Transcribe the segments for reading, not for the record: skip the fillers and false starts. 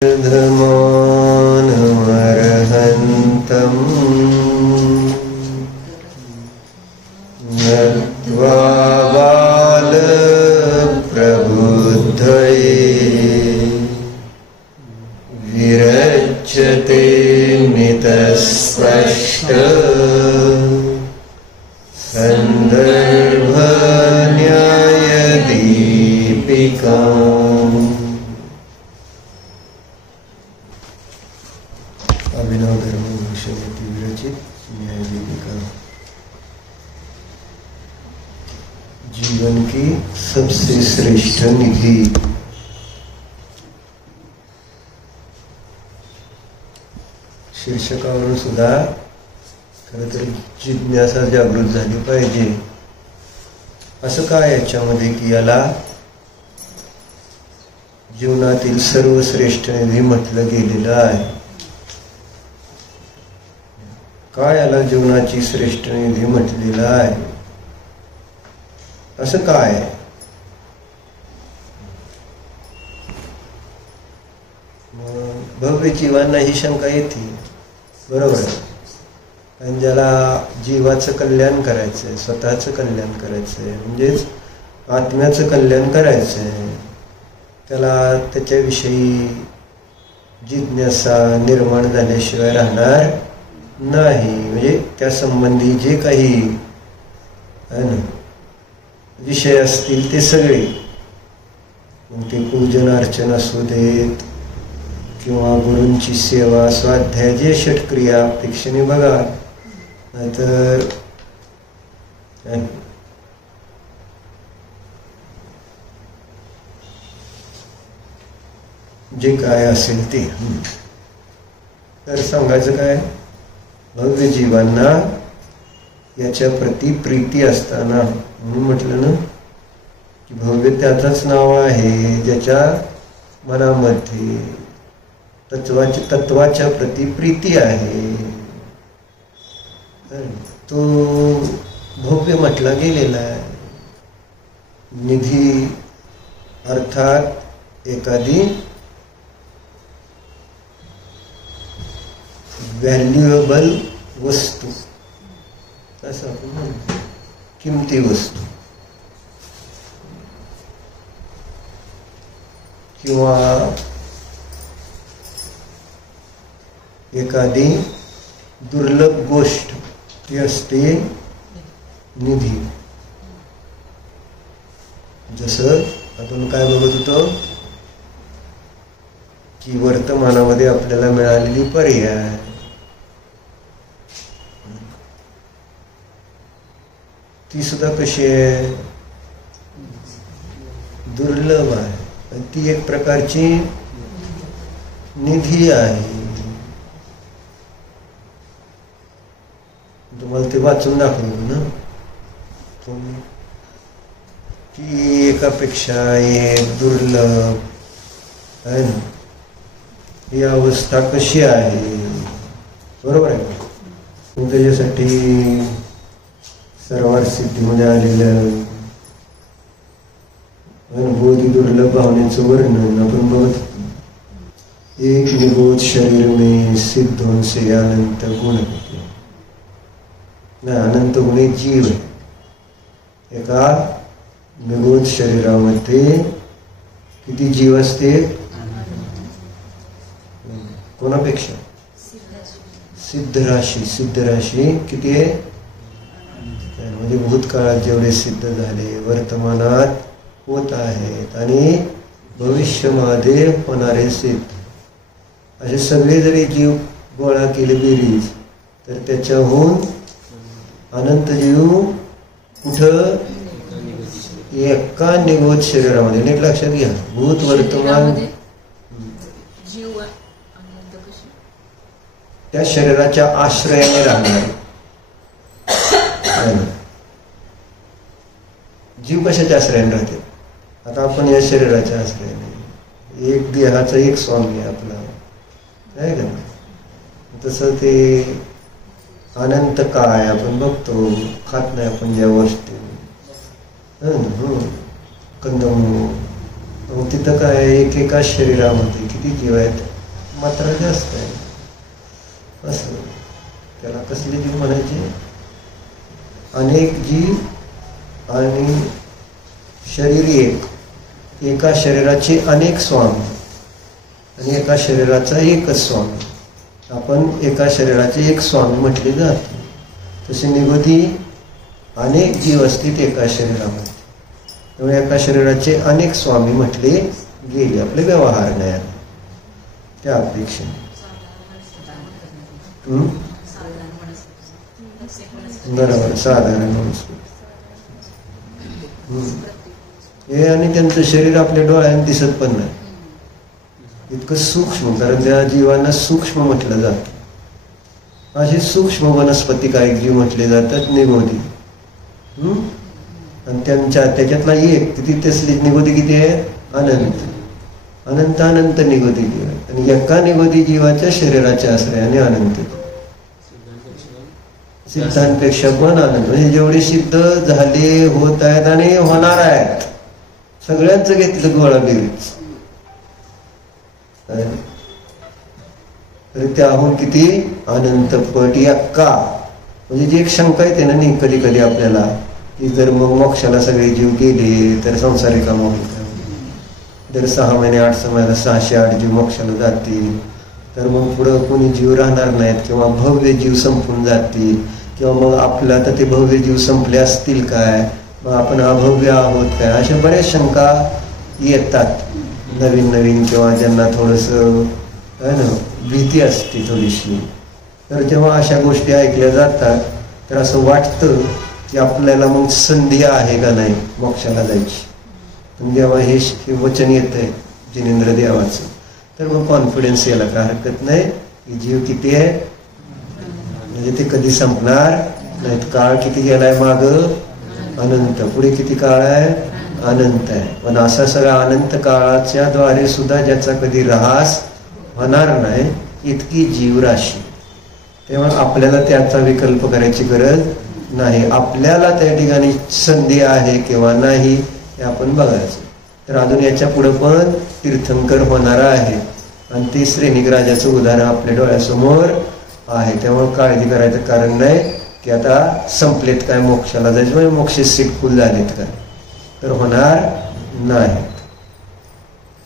धमानमर्हन्तम् नत्वा बालप्रबुद्धये विरच्यते मितस्पष्ट सन्दर्भन्यायदीपिकाम्। अभिनव धर्मभूषणति विरचित न्यायदीपिका जीवन की सबसे श्रेष्ठ निधि। शीर्षकावरून सुद्धा खरं तर जिज्ञासा जागृत झाली पाहिजे। असं काय याच्यामध्ये की याला जीवनातील सर्वश्रेष्ठ निधी म्हटलं गेलेलं आहे? काय याला जीवनाची श्रेष्ठ निधी म्हटलेलं आहे? असं काय? भव्य जीवांना ही शंका येते, बरोबर आहे? आणि ज्याला जीवाचं कल्याण करायचंय, स्वतःचं कल्याण करायचंय, म्हणजेच आत्म्याचं कल्याण करायचंय, त्याला त्याच्याविषयी जिज्ञासा निर्माण झाल्याशिवाय राहणार नाही। म्हणजे त्या संबंधी जे काही विषय असतील ते सगळे, मग ते पूजन अर्चन असू देत किंवा गुरूंची सेवा, स्वाध्याय, जे षटक्रिया अपेक्षेने बघा, नाहीतर जे काय असेल ते। तर सांगायचं काय, भव्य जीवांना याच्या प्रति प्रीती असताना, म्हणून म्हटलं ना की भव्य त्याचंच नाव आहे ज्याच्या मनामध्ये तत्वाच्या प्रति प्रीती आहे, तो भव्य म्हटला गेलेला आहे। निधी अर्थात एखादी व्हॅल्युएबल वस्तू, असं आपण म्हणतो, किमती वस्तू, किंवा एखादी दुर्लभ गोष्ट, ती असते निधी। जसं आपण काय बघत होतो की वर्तमानामध्ये आपल्याला मिळालेली पर्याय, ती सुद्धा कशी आहे? दुर्लभ आहे। ती एक प्रकारची निधी आहे। तुम्हाला ते वाचून दाखवलं ना की एकापेक्षा एक दुर्लभ आहे ना, ही अवस्था कशी आहे, बरोबर आहे? त्याच्यासाठी सर्वार्थ सिद्धीमध्ये आलेलं अनुभूती दुर्लभ भावनेचं वर्णन आपण बघत होतो। एक निबोध शरीर में सिद्धों से अनंत गुण होते, अनंत गुणे जीव आहे। एका निबोध शरीरामध्ये किती जीव असते? कोणापेक्षा? सिद्धराशी। सिद्धराशी किती आहे? म्हणजे भूतकाळात जेवढे सिद्ध झाले, वर्तमानात होत आहेत आणि भविष्यामध्ये होणारे सिद्ध, असे सगळे जरी जीव गोळा केले बेरीज, तर त्याच्याहून अनंत जीव कुठं? एका निबोध शरीरामध्ये। नीट लक्षात घ्या, भूत वर्तमान त्या शरीराच्या आश्रयाने राहणार जीव कशाच्या आश्रयाने राहते? आता आपण या शरीराच्या आश्रयाने, एक देहाचा एक स्वामी आहे आपला, आहे का? तसं ते अनंत काय आपण बघतो, खात नाही आपण ज्या वस्तू, कंदमूळ, तिथं काय एकेका शरीरामध्ये किती जीव आहेत? मात्रा जास्त आहे. असं त्याला कसले जीव म्हणायचे? अनेक जीव आणि शरीर एक. एका शरीराचे अनेक स्वामी आणि एका शरीराचा एकच स्वामी. आपण एका शरीराचे एक स्वामी म्हटले जाते. तसे निगोदी अनेक जीव असतील एका शरीरामध्ये. त्यामुळे एका शरीराचे अनेक स्वामी म्हटले गेले आपले व्यवहार ज्ञान त्या अपेक्षेने. बरोबर, साधारण हे. आणि त्यांचं शरीर आपल्या डोळ्याने दिसत पण नाही, इतकं सूक्ष्म. कारण त्या जीवांना सूक्ष्म म्हटलं जातं. असे सूक्ष्म वनस्पती काही जीव म्हटले जातात निगोदी. आणि त्याच्यातला एक किती तसली निगोदी किती आहे? अनंत अनंत अनंत निगोदी जीव आहेत. आणि एका निगोदी जीवाच्या शरीराच्या आश्रयाने अनंत सिद्धांपेक्षा पण आनंद. म्हणजे जेवढे सिद्ध झाले, होत आहेत आणि होणार आहेत सगळ्यांच घेतलं गोळा बेरीज, तरी त्याहून किती अनंत पट एक्का. म्हणजे जी एक शंका येते ना नाही कधी कधी आपल्याला, की जर मग मोक्षाला सगळे जीव गेले तर संसारिक काम होईल. जर 6 महिने 8 महिन्याला 608 जीव मोक्षाला जातील तर मग पुढं कोणी जीव राहणार नाहीत, किंवा भव्य जीव संपून जातील, किंवा मग आपलं आता ते भव्य जीव संपले असतील काय, मग आपण अभव्य आहोत काय, अशा बऱ्याच शंका येतात नवीन नवीन, किंवा ज्यांना थोडंसं भीती असते थोडीशी. तर जेव्हा अशा गोष्टी ऐकल्या जातात तर असं वाटतं की आपल्याला मग संधी आहे का नाही मोक्षाला जायची. पण जेव्हा हे वचन येत आहे जिनेंद्र देवाचं, तर मग कॉन्फिडन्स यायला काय हरकत नाही की जीव किती आहे, म्हणजे ते कधी संपणार नाहीत. काळ किती गेलाय माग? अनंत. पुढे किती काळ आहे? अनंत आहे. पण असा सगळा अनंत काळाच्या द्वारे सुद्धा ज्याचा कधी ऱ्हास होणार नाही इतकी जीवराशी. तेव्हा आपल्याला त्याचा विकल्प करायची गरज नाही. आपल्याला त्या ठिकाणी संधी आहे किंवा नाही हे आपण बघायचं. तर अजून याच्या पुढे पण तीर्थंकर होणार आहे आणि ते श्रेणिक राजाचं उदाहरण आपल्या डोळ्यासमोर आहे. त्यामुळे काळजी करायचं कारण नाही की आता संपलेत काय मोक्षाला जायचं, म्हणजे मोक्ष सिटफुल झालेत काय, तर होणार नाही.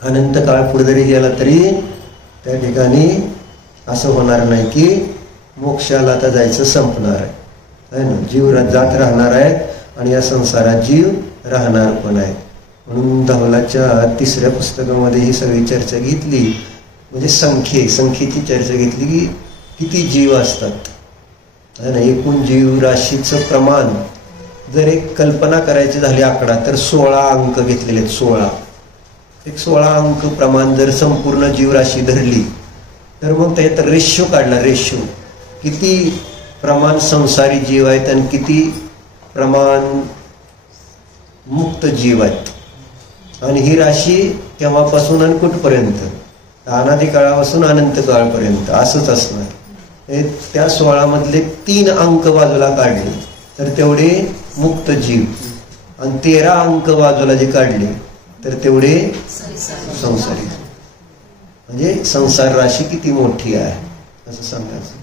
अनंत काळ पुढे जरी गेला तरी त्या ठिकाणी असं होणार नाही की मोक्षाला आता जायचं संपणार आहे ना. जीव जात राहणार आहेत आणि या संसारात जीव राहणार पण आहेत. म्हणून धवलाच्या 3ऱ्या पुस्तकामध्ये ही सगळी चर्चा घेतली, म्हणजे संख्येची चर्चा घेतली की किती जीव असतात है ना. एकूण जीव राशीचं प्रमाण जर एक कल्पना करायची झाली आकडा तर 16 अंक घेतलेले आहेत. 16 अंक प्रमाण जर संपूर्ण जीवराशी धरली तर मग त्यात रेशो काढला. रेशो किती प्रमाण संसारी जीव आहेत आणि किती प्रमाण मुक्त जीव आहेत. आणि ही राशी केव्हापासून आणि कुठपर्यंत? अनादी काळापासून अनंत काळपर्यंत असंच असणार. त्या 16 मधले 3 अंक बाजूला काढले तर तेवढे मुक्त जीव, आणि 13 अंक बाजूला जे काढले तर तेवढे संसारी. म्हणजे संसार राशी किती मोठी आहे असं सांगायचं.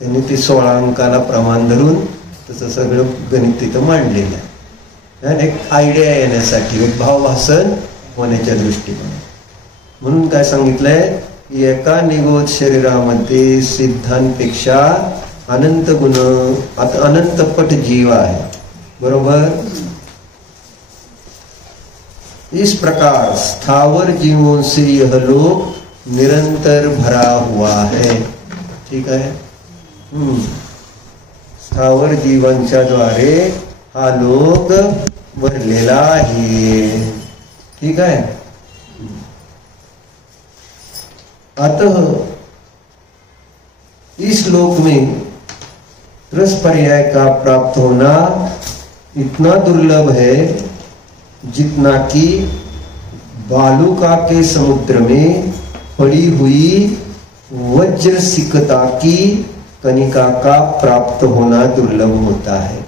त्यांनी ते 16 अंकाला प्रमाण धरून तसं सगळं गणित तिथं मांडलेलं आहे. एक आयडिया येण्यासाठी, एक भावभासन होण्याच्या दृष्टीने. म्हणून काय सांगितलंय, एका निगोद शरीरामध्ये सिद्धांपेक्षा अनंत गुण, अनंत पट जीव आहे. बरोबर. इस प्रकार स्थावर जीवों से यह लोक निरंतर भरा हुआ है. ठीक आहे. स्थावर जीवांच्या द्वारे हा लोक भरलेला आहे. ठीक आहे. अतः इस लोक में रस पर्याय का प्राप्त होना इतना दुर्लभ है जितना कि बालुका के समुद्र में पड़ी हुई वज्र सिकता की कनिका का प्राप्त होना दुर्लभ होता है.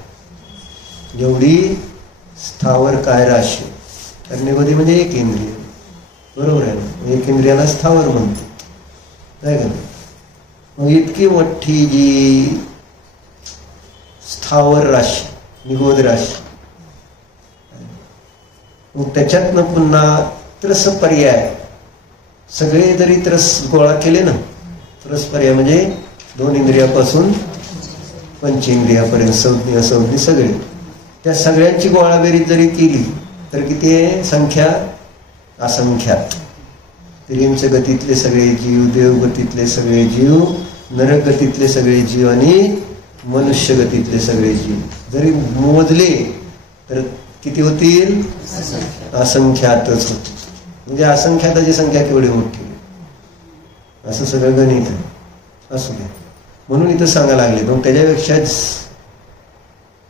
एवढी स्थावर काय राशी. तर निगोदी म्हणजे एक इंद्रिय. बरोबर आहे ना. एक इंद्रियाला स्थावर म्हणते. आहे का नाही? मग इतकी मोठी जी स्थावर राशी, निगोद राशी, मग त्याच्यातनं पुन्हा त्रस पर्याय, सगळे जरी त्रस गोळा केले ना, त्रस पर्याय म्हणजे 2 इंद्रियापासून पंचेंद्रियापर्यंत, संज्ञ असंज्ञ सगळे, त्या सगळ्यांची गोळाबेरीज जरी केली तर किती आहे संख्या? असंख्यात. तिर्यंच गतीतले सगळे जीव, देवगतीतले सगळे जीव, नरक गतीतले सगळे जीव आणि मनुष्य गतीतले सगळे जीव जरी मोजले तर किती होतील? असंख्यातच होतील. म्हणजे असंख्याताची संख्या केवढी मोठी, असं सगळं गणित आहे. असू दे, म्हणून इथं सांगायला लागले. मग त्याच्यापेक्षा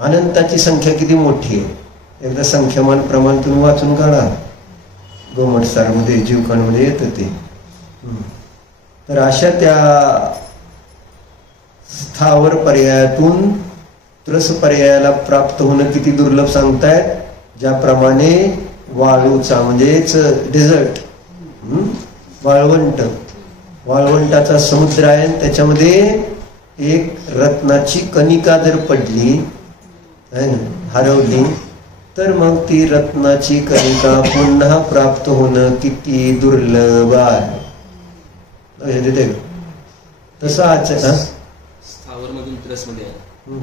अनंताची संख्या किती मोठी आहे. एकदा संख्यामान प्रमाण तुम्ही वाचून काढा, गोमटसारमध्ये जीवकांमध्ये येतं ते. तर अशा त्या स्थावर पर्यायातून त्रस पर्यायाला प्राप्त होणं किती दुर्लभ सांगतायत. ज्याप्रमाणे वाळूचा म्हणजेच डेझर्ट, वाळवंट, वाळवंटाचा समुद्र आहे, त्याच्यामध्ये एक रत्नाची कणिका जर पडली आहे ना, हरवली, तर मग ती रत्नाची कणिका पुन्हा प्राप्त होणं किती दुर्लभ आहे. तसं स्थावर मधून त्रस मध्ये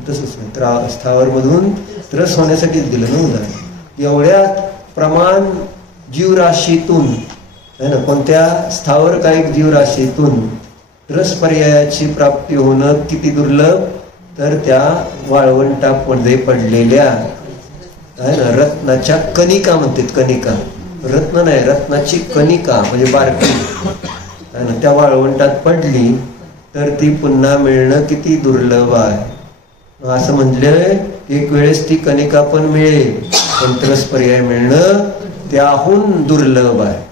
तसंच नाही, स्थावर मधून त्रस होण्यासाठीच दिलं ना उदाहरण. एवढ्या प्रमाण जीवराशीतून आहे ना, कोणत्या स्थावर कायिक जीवराशीतून त्रस पर्यायाची प्राप्ती होणं किती दुर्लभ. तर त्या वाळवंटामध्ये पडलेल्या आहे ना रत्नाच्या कणिका म्हणतात, कणिका, रत्न नाही, रत्नाची कणिका म्हणजे बारकी आहे ना, त्या वाळवंटात पडली तर ती पुन्हा मिळणं किती दुर्लभ आहे. असं म्हणलं एक वेळेस ती कणिका पण मिळेल, पण त्रस पर्याय मिळणं त्याहून दुर्लभ आहे.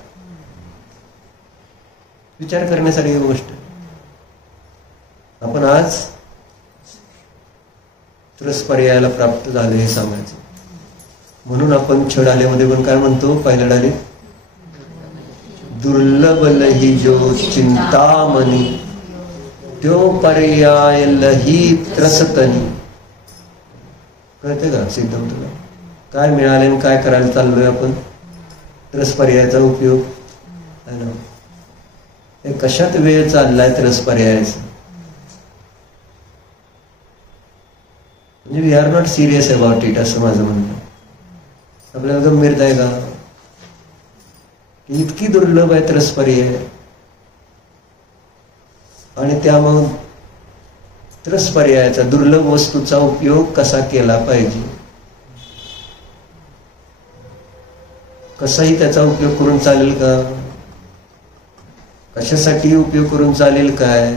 विचार करण्यासारखी गोष्ट. आपण आज त्रस पर्यायाला प्राप्त झाले हे सांगायचं. म्हणून आपण छड आल्यामध्ये पण काय म्हणतो, पहिल्या डालीत, दुर्लभ लही जो चिंतामणी, त्यो पर्याय लही त्रसतनी. कळते का सिद्धम तुला काय मिळाले आणि काय करायला चाललोय आपण? त्रस पर्यायाचा उपयोग आहे ना. हे कशात वेळ चाललाय त्रस पर्यायाचा? म्हणजे we are not serious about it, असं माझं म्हणणं. आपल्याला गंभीरता आहे का? इतकी दुर्लभ आहे त्रस पर्याय. आणि त्या मग त्रस पर्यायाचा, दुर्लभ वस्तूचा उपयोग कसा केला पाहिजे, कसाही त्याचा उपयोग करून चालेल का? कशासाठी उपयोग करून चालेल काय?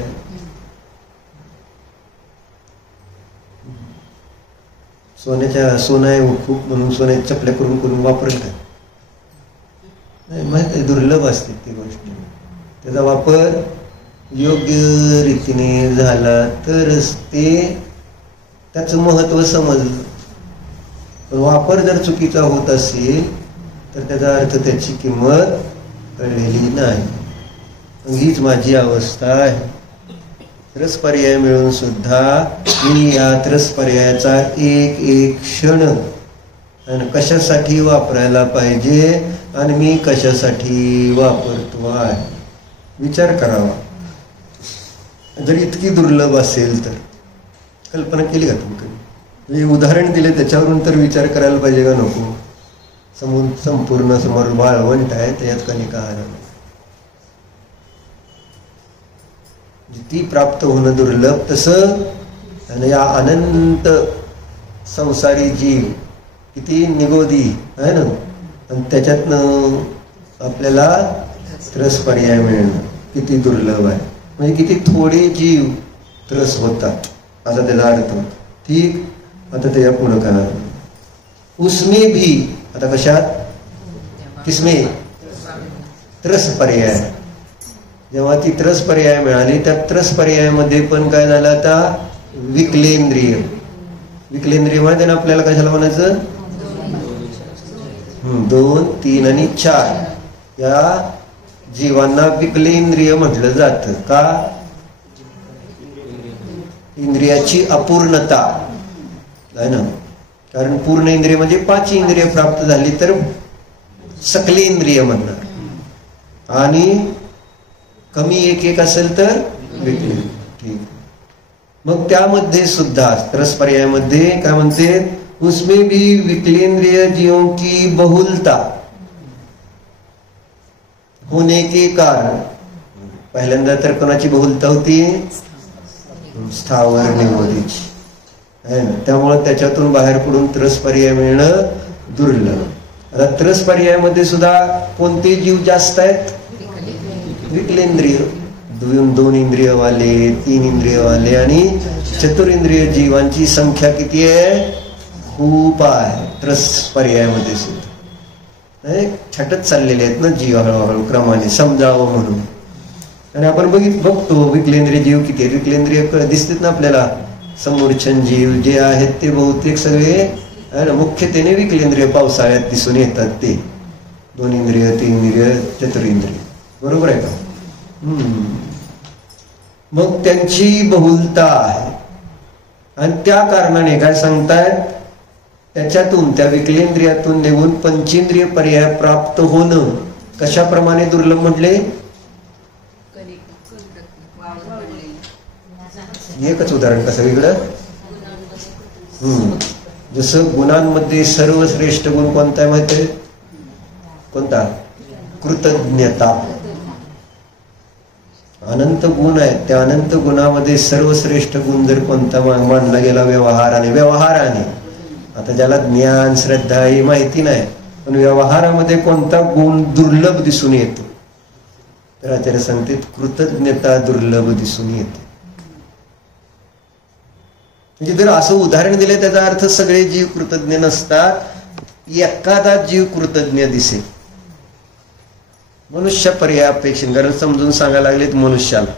सोनं आहे खूप म्हणून सोन्याच्या चपल्या करून करून वापरेल का? नाही, माहित आहे दुर्लभ असते ती गोष्ट. त्याचा वापर योग्य रीतीने झाला तरच ते त्याचं महत्व समजलं. पण वापर जर चुकीचा होत असेल तर त्याचा अर्थ त्याची किंमत कळलेली नाही. हीच माझी अवस्था आहे. त्रस पर्याय मिळून सुद्धा मी या त्रस पर्यायाचा एक एक क्षण आणि कशासाठी वापरायला पाहिजे आणि मी कशासाठी वापरतो आहे विचार करावा. जर इतकी दुर्लभ असेल तर कल्पना केली का तुम्ही? उदाहरण दिले त्याच्यावरून तर विचार करायला पाहिजे का नको? संपूर्ण समोर वाळवंट आहे, त्याच्यात कणिका हरवली, ती प्राप्त होणं दुर्लभ. तसं आणि या अनंत संसारी जीव किती निगोदी आहे ना, आणि त्याच्यातनं आपल्याला त्रस पर्याय मिळणं किती दुर्लभ आहे. म्हणजे किती थोडे जीव त्रस होतात असा त्याचा अर्थ. ठीक, आता त्याच्या पुढं काय? उसमें भी, आता कशात? किसमें? त्रस पर्याय. जेव्हा ती त्रस पर्याय मिळाली त्या त्रस पर्यायामध्ये पण काय झालं? आता विकलेंद्रिय. विकलेंद्रिय माहिती ना आपल्याला कशाला म्हणायचं? 2, 3 आणि 4 या जीवांना विकले इंद्रिय म्हटलं जातं का? इंद्रियाची अपूर्णता आहे ना. कारण पूर्ण इंद्रिय म्हणजे 5 इंद्रिय प्राप्त झाली तर सकले इंद्रिय म्हणणार, आणि कमी एक असेल तर विकले. ठीक. मग त्यामध्ये सुद्धा रस पर्यायामध्ये काय म्हणते, उसमें भी विकलेंद्रिय जीवों की बहुलता होने के कारण, पहिल्यांदा तर कोणाची बहुलता होती? स्थावर निवडीची आहे ना. त्यामुळे त्याच्यातून बाहेर पडून त्रस पर्याय मिळणं दुर्लभ. आता त्रस पर्यायामध्ये सुद्धा कोणते जीव जास्त आहेत? विकलेंद्रिय. 2 इंद्रिय वाले, 3 इंद्रिय वाले आणि चतुरेंद्रिय जीवांची संख्या किती आहे? खूप आहे त्रस पर्यायामध्ये सुद्धा. छटत चाललेले आहेत ना जीव हळूहळू क्रमाने, समजावं म्हणून. आणि आपण बघतो विकलेंद्रिय जीव किती आहेत. विकलेंद्रिय दिसतात ना आपल्याला. समूर्छन जीव जे आहेत ते बहुतेक सगळे मुख्यतेने विकलेंद्रिय पावसाळ्यात दिसून येतात. ते 2 इंद्रिय, 3 इंद्रिय, चतुरेंद्रिय. बरोबर आहे का? मग त्यांची बहुलता आहे, आणि त्या कारणाने काय सांगतायत, त्याच्यातून त्या विकलेंद्रियातून निघून पंचेंद्रिय पर्याय प्राप्त होणं कशाप्रमाणे दुर्लभ म्हटले? एकच उदाहरण कसं वेगळं? जसं गुणांमध्ये सर्वश्रेष्ठ गुण कोणता आहे माहिती आहे? कोणता? कृतज्ञता. अनंत गुण आहेत, त्या अनंत गुणामध्ये सर्वश्रेष्ठ गुण जर कोणता मानला गेला व्यवहाराने, आता ज्याला ज्ञान श्रद्धा ही माहिती नाही, पण व्यवहारामध्ये कोणता गुण दुर्लभ दिसून येतो, तर आचार्य सांगतात कृतज्ञता दुर्लभ दिसून येते. म्हणजे जर असं उदाहरण दिले त्याचा अर्थ सगळे जीव कृतज्ञ नसतात, एखादा जीव कृतज्ञ दिसेल. मनुष्य पर्यायापेक्षा, कारण समजून सांगायला लागलेत मनुष्याला,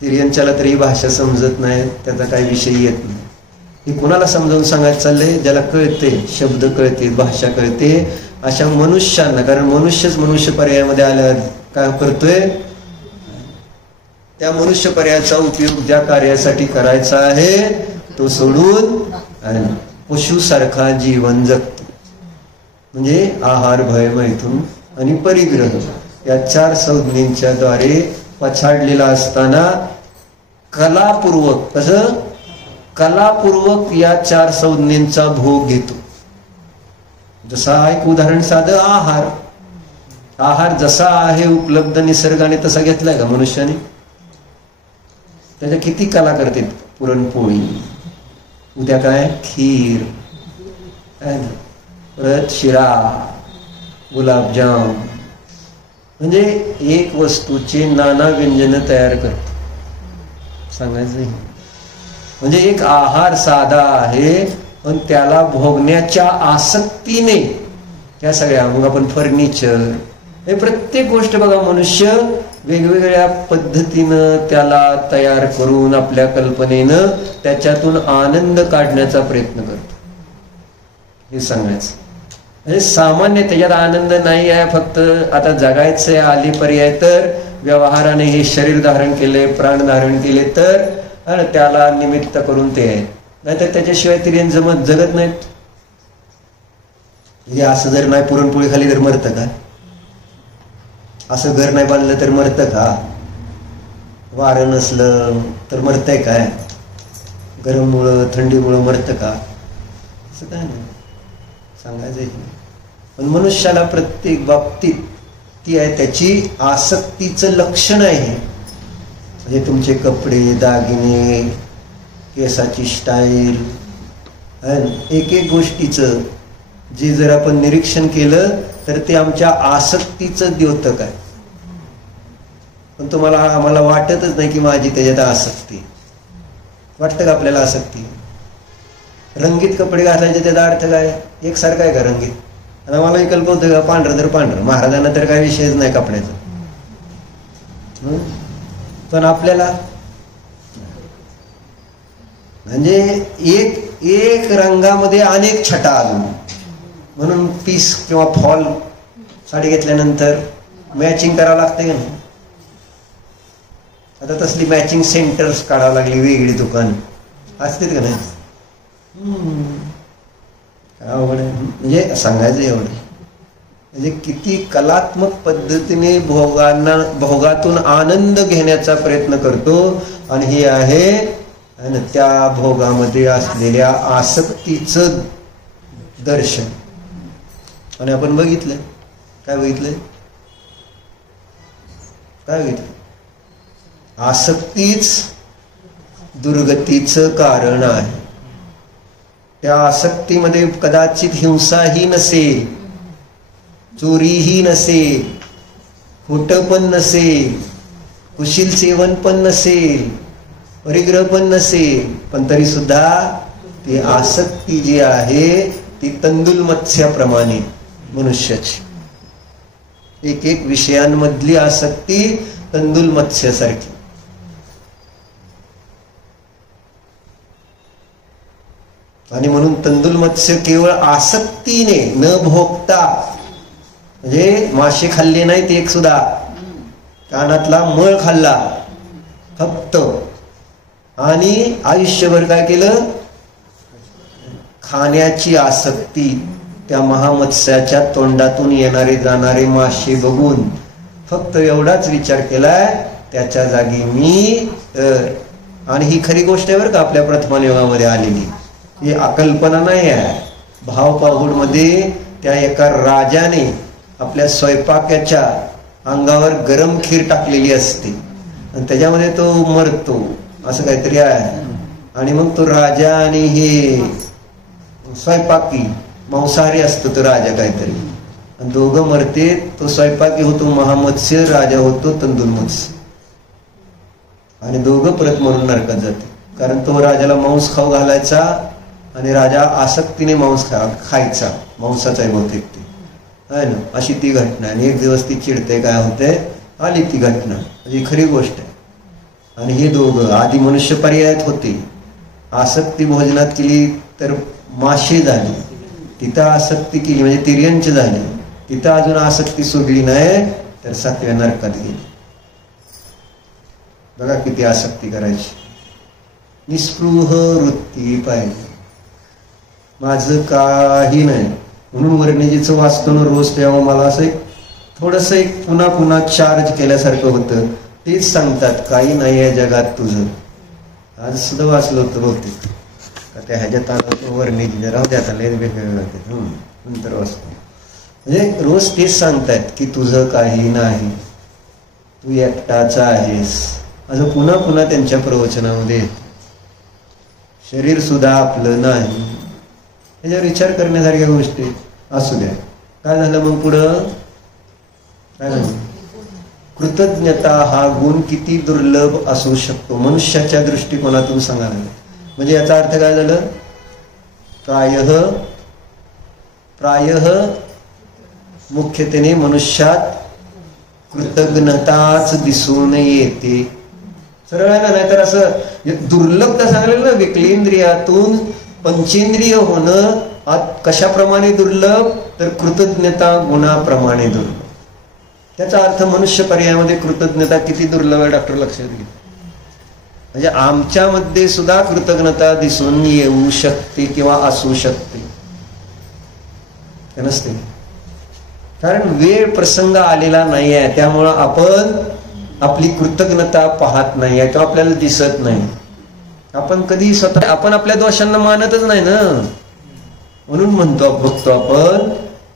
तिर्यंच्याला तरी भाषा समजत नाही, त्याचा काही विषय येत नाही. हे कोणाला समजावून सांगायचं चाललंय? ज्याला कळते, शब्द कळते, भाषा कळते, अशा मनुष्यांना. कारण मनुष्यच मनुष्य पर्यायामध्ये आल्यावर काय करतोय? त्या मनुष्य पर्यायाचा उपयोग ज्या कार्यासाठी करायचा आहे तो सोडून पशुसारखा जीवन जगतो. म्हणजे आहार, भय, मैथुन आणि परिग्रह या 4 संज्ञांच्या द्वारे पछाडलेला असताना कलापूर्वक, कसं कलापूर्वक या 4 संज्ञांचा भोग घेतो. जसा एक उदाहरण साधं, आहार जसा आहे उपलब्ध निसर्गाने तसा घेतलाय का मनुष्याने? त्याच्या किती कला करतात. पुरणपोळी, उद्या काय खीर, परत शिरा, गुलाबजाम, म्हणजे एक वस्तूचे नाना व्यंजन तयार करतो. सांगायचं म्हणजे एक आहार साधा आहे, पण त्याला भोगण्याच्या आसक्तीने त्या सगळ्या, मग आपण फर्निचर, हे प्रत्येक गोष्ट बघा मनुष्य वेगवेगळ्या पद्धतीनं त्याला तयार करून आपल्या कल्पनेनं त्याच्यातून आनंद काढण्याचा प्रयत्न करतो. हे सांगायचं म्हणजे सामान्य त्याच्यात आनंद नाही आहे. फक्त आता जगायचं आली पर्याय तर व्यवहाराने हे शरीर धारण केले, प्राण धारण केले तर त्याला निमित्त करून ते आहे, नाहीतर त्याच्याशिवाय तिरेन जगत नाहीत. म्हणजे असं जर नाही पुरणपोळी खाली तर मरतं का? असं घर नाही बांधलं तर मरतं का? वारं नसलं तर मरतंय काय? गरममुळं थंडीमुळं मरतं का? असं काय नाही सांगायचं. पण मनुष्याला प्रत्येक बाबतीत ती आहे त्याची आसक्तीचं लक्षण आहे. म्हणजे तुमचे कपडे, दागिने, केसाची स्टाईल, एक गोष्टीचं जे जर आपण निरीक्षण केलं तर ते आमच्या आसक्तीचं द्योतक आहे. पण आम्हाला वाटतच नाही की माझी त्याच्यात आसक्ती. वाटतं का आपल्याला आसक्ती? रंगीत कपडे घालायचे त्याचा अर्थ काय? एकसारखं आहे का रंगीत? आणि मलाही कल्प होतं का पांढरं तर पांढरं, महाराजांना तर काही विषयच नाही कपड्याचा. पण आपल्याला म्हणजे एक रंगामध्ये अनेक छटा अजून. म्हणून पीस किंवा फॉल साडी घेतल्यानंतर मॅचिंग करावं लागते का नाही? आता तसली मॅचिंग सेंटर्स काढावं लागली, वेगळी दुकान असतील का नाही? काय अवघड आहे. म्हणजे सांगायचं एवढं, म्हणजे किती कलात्मक पद्धतीने भोगातून आनंद घेण्याचा प्रयत्न करतो. आणि हे आहे त्या भोगामध्ये असलेल्या आसक्तीचं दर्शन. आणि आपण बघितलंय, काय बघितलंय? काय बघितलं? आसक्तीच दुर्गतीचं कारण आहे. त्या आसक्तीमध्ये कदाचित हिंसाही नसेल, चोरीही नसेल, खोटं पण नसेल, कुशील सेवन पण नसेल, परिग्रह पण नसेल, पण तरी सुद्धा ती आसक्ती जी आहे ती तंदुल मत्स्याप्रमाणे मनुष्याची, एक एक विषयांमधली आसक्ती तंदुल मत्स्यासारखी. आणि म्हणून तंदुल मत्स्य केवळ आसक्तीने न भोगता, म्हणजे मासे खाल्ले नाहीत एक सुद्धा, कानातला मळ खाल्ला फक्त, आणि आयुष्यभर काय केलं? खाण्याची आसक्ती. त्या महामत्स्याच्या तोंडातून येणारे जाणारे मासे बघून फक्त एवढाच विचार केलाय, त्याच्या जागी मी तर. आणि ही खरी गोष्ट आहे बरं का, आपल्या प्रथमयुगामध्ये आलेली ही कल्पना नाही आहे. भावपाहूड मध्ये त्या एका राजाने आपल्या स्वयंपाकाच्या अंगावर गरम खीर टाकलेली असते आणि त्याच्यामध्ये तो मरतो, असं काहीतरी आहे. आणि मग तो राजा आणि हे स्वयंपाकी मांसाहारी असतो तो राजा काहीतरी, आणि दोघं मरते. तो स्वयंपाकी होतो महामत्स्य, राजा होतो तंदूर मत्स्य, आणि दोघं परत मरून नरकात जाते. कारण तो राजाला मांस खाऊ घालायचा आणि राजा आसक्तीने मांस खायचा, मांसाचा आहे बहुतेक ते, आहे ना. अशी ती घटना. आणि एक दिवस ती चिडते, काय होते, आली ती घटना. ही खरी गोष्ट आहे. आणि हे दोघं आधी मनुष्य पर्यायात होते, आसक्ती भोजनात केली तर माशी झाली, तिथं आसक्ती केली म्हणजे तिर्यंच झाली, तिथं अजून आसक्ती सोडली नाही तर 7व्या नरकात गेली. बघा किती आसक्ती करायची. निस्पृह वृत्ती पाहिजे, माझं काही नाही म्हणून वर्णिजीचं वाचतो ना रोज, तेव्हा मला असं एक थोडस एक पुन्हा पुन्हा चार्ज केल्यासारखं होतं. तेच सांगतात काही नाही आहे जगात तुझं. आज सुद्धा वाचलं होतं बहुतेक का त्या ह्याच्यात आलं वर्णिजी, राहू द्या आता नंतर वाचतो. म्हणजे रोज तेच सांगतायत की तुझं काही नाही, तू एकटाच आहेस, असं पुन्हा पुन्हा त्यांच्या प्रवचनामध्ये. शरीर सुद्धा आपलं नाही, त्याच्यावर विचार करण्यासारख्या गोष्टी असू द्या. काय झालं मग पुढं? काय झालं? कृतज्ञता हा गुण किती दुर्लभ असू शकतो मनुष्याच्या दृष्टिकोनातून सांगायला. म्हणजे याचा अर्थ काय झालं? प्रायः मुख्यतेने मनुष्यात कृतज्ञताच दिसून येते. सरळ आहे ना. नाहीतर असं दुर्लभता सांगलेलं ना, विकलेंद्रियातून पंचेंद्रिय होणं कशाप्रमाणे दुर्लभ, तर कृतज्ञता गुणाप्रमाणे दुर्लभ. त्याचा अर्थ मनुष्य पर्यायामध्ये कृतज्ञता किती दुर्लभ आहे डॉक्टर लक्षात घे. म्हणजे आमच्यामध्ये सुद्धा कृतज्ञता दिसून येऊ शकते किंवा असू शकते, नसते. कारण वेळ प्रसंग आलेला नाही आहे, त्यामुळं आपण आपली कृतज्ञता पाहत नाही आहे किंवा आपल्याला दिसत नाही. आपण कधी स्वतः आपण आपल्या दोषांना मानतच नाही ना. म्हणून बघतो आपण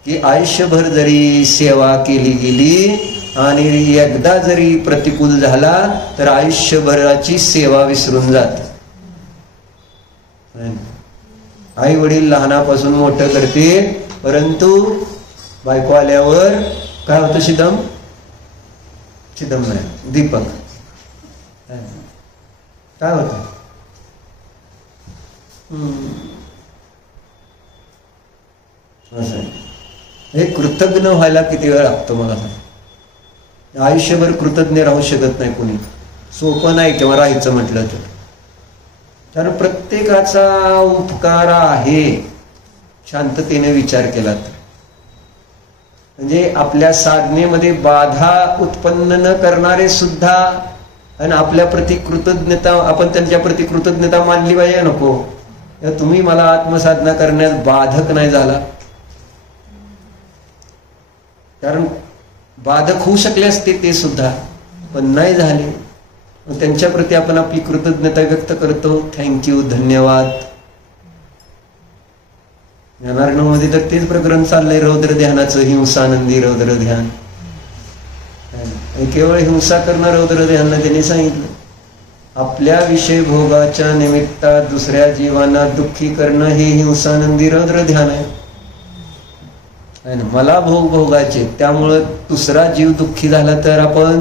की आयुष्यभर जरी सेवा केली गेली आणि एकदा जरी प्रतिकूल झाला तर आयुष्यभराची सेवा विसरून जाते. आई वडील लहानापासून मोठं करते, परंतु बायको आल्यावर काय होतं? चिदम नाही, दीपक काय होतं? असं हे कृतज्ञ व्हायला किती वेळ लागतो मला सांग. आयुष्यभर कृतज्ञ राहू शकत नाही कोणी, सोपं नाही किंवा राहायचं म्हटलं तर. कारण प्रत्येकाचा उपकार आहे शांततेने विचार केला तर. म्हणजे आपल्या साधनेमध्ये बाधा उत्पन्न न करणारे सुद्धा, आणि आपल्या प्रति कृतज्ञता, आपण त्यांच्या प्रति कृतज्ञता मानली पाहिजे नको. तुम्ही मला आत्मसाधना करण्यास बाधक नाही झाला. कारण बाधक होऊ शकले असते ते सुद्धा, पण नाही झाले. त्यांच्या प्रति आपण आपली कृतज्ञता व्यक्त करतो. थँक्यू, धन्यवाद. मध्ये तर तेच प्रकरण चाललंय, रौद्र ध्यानाचं, हिंसानंदी रौद्र ध्यान. केवळ हिंसा करणार रौद्र ध्यान त्यांनी सांगितलं. आपल्या विषय भोगाच्या निमित्तात दुसऱ्या जीवांना दुःखी करणं हे हिंसानंदी रौद्र ध्यान आहे. मला भोग भोगायचे, त्यामुळं दुसरा जीव दुःखी झाला तर आपण,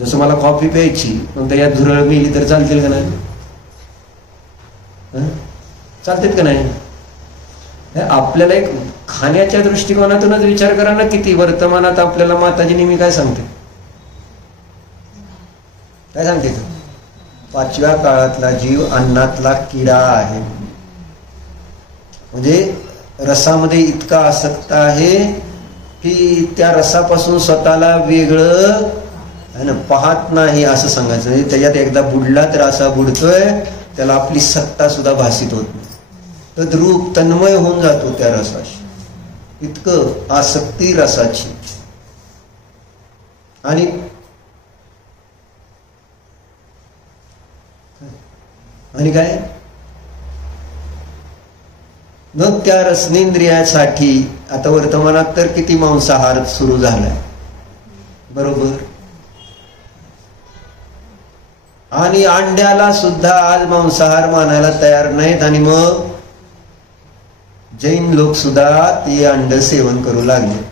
जसं मला कॉफी प्यायची पण त्याच्यात झुरळ मिली तर चालतील का नाही? चालतील का नाही? आपल्याला एक खाण्याच्या दृष्टिकोनातूनच विचार करा ना. किती वर्तमानात आपल्याला माताजी नेहमी काय सांगते, काय सांगते? 5व्या काळातला जीव अन्नातला किडा आहे. म्हणजे रसामध्ये इतका आसक्त आहे की त्या रसापासून स्वतःला वेगळं पाहत नाही असं सांगायचं. म्हणजे त्याच्यात एकदा बुडला तर असा बुडतोय, त्याला आपली सत्ता सुद्धा भासित होत नाही. तद्रूप तन्मय होऊन जातो त्या रसाशी. इतकं आसक्ती रसाची. आणि काय मग त्या रसनेंद्रियासाठी आता वर्तमानात तर किती मांसाहार सुरू झालाय, बरोबर. आणि अंड्याला सुद्धा आज मांसाहार मानायला तयार नाहीत. आणि मग जैन लोक सुद्धा ते अंड सेवन करू लागले.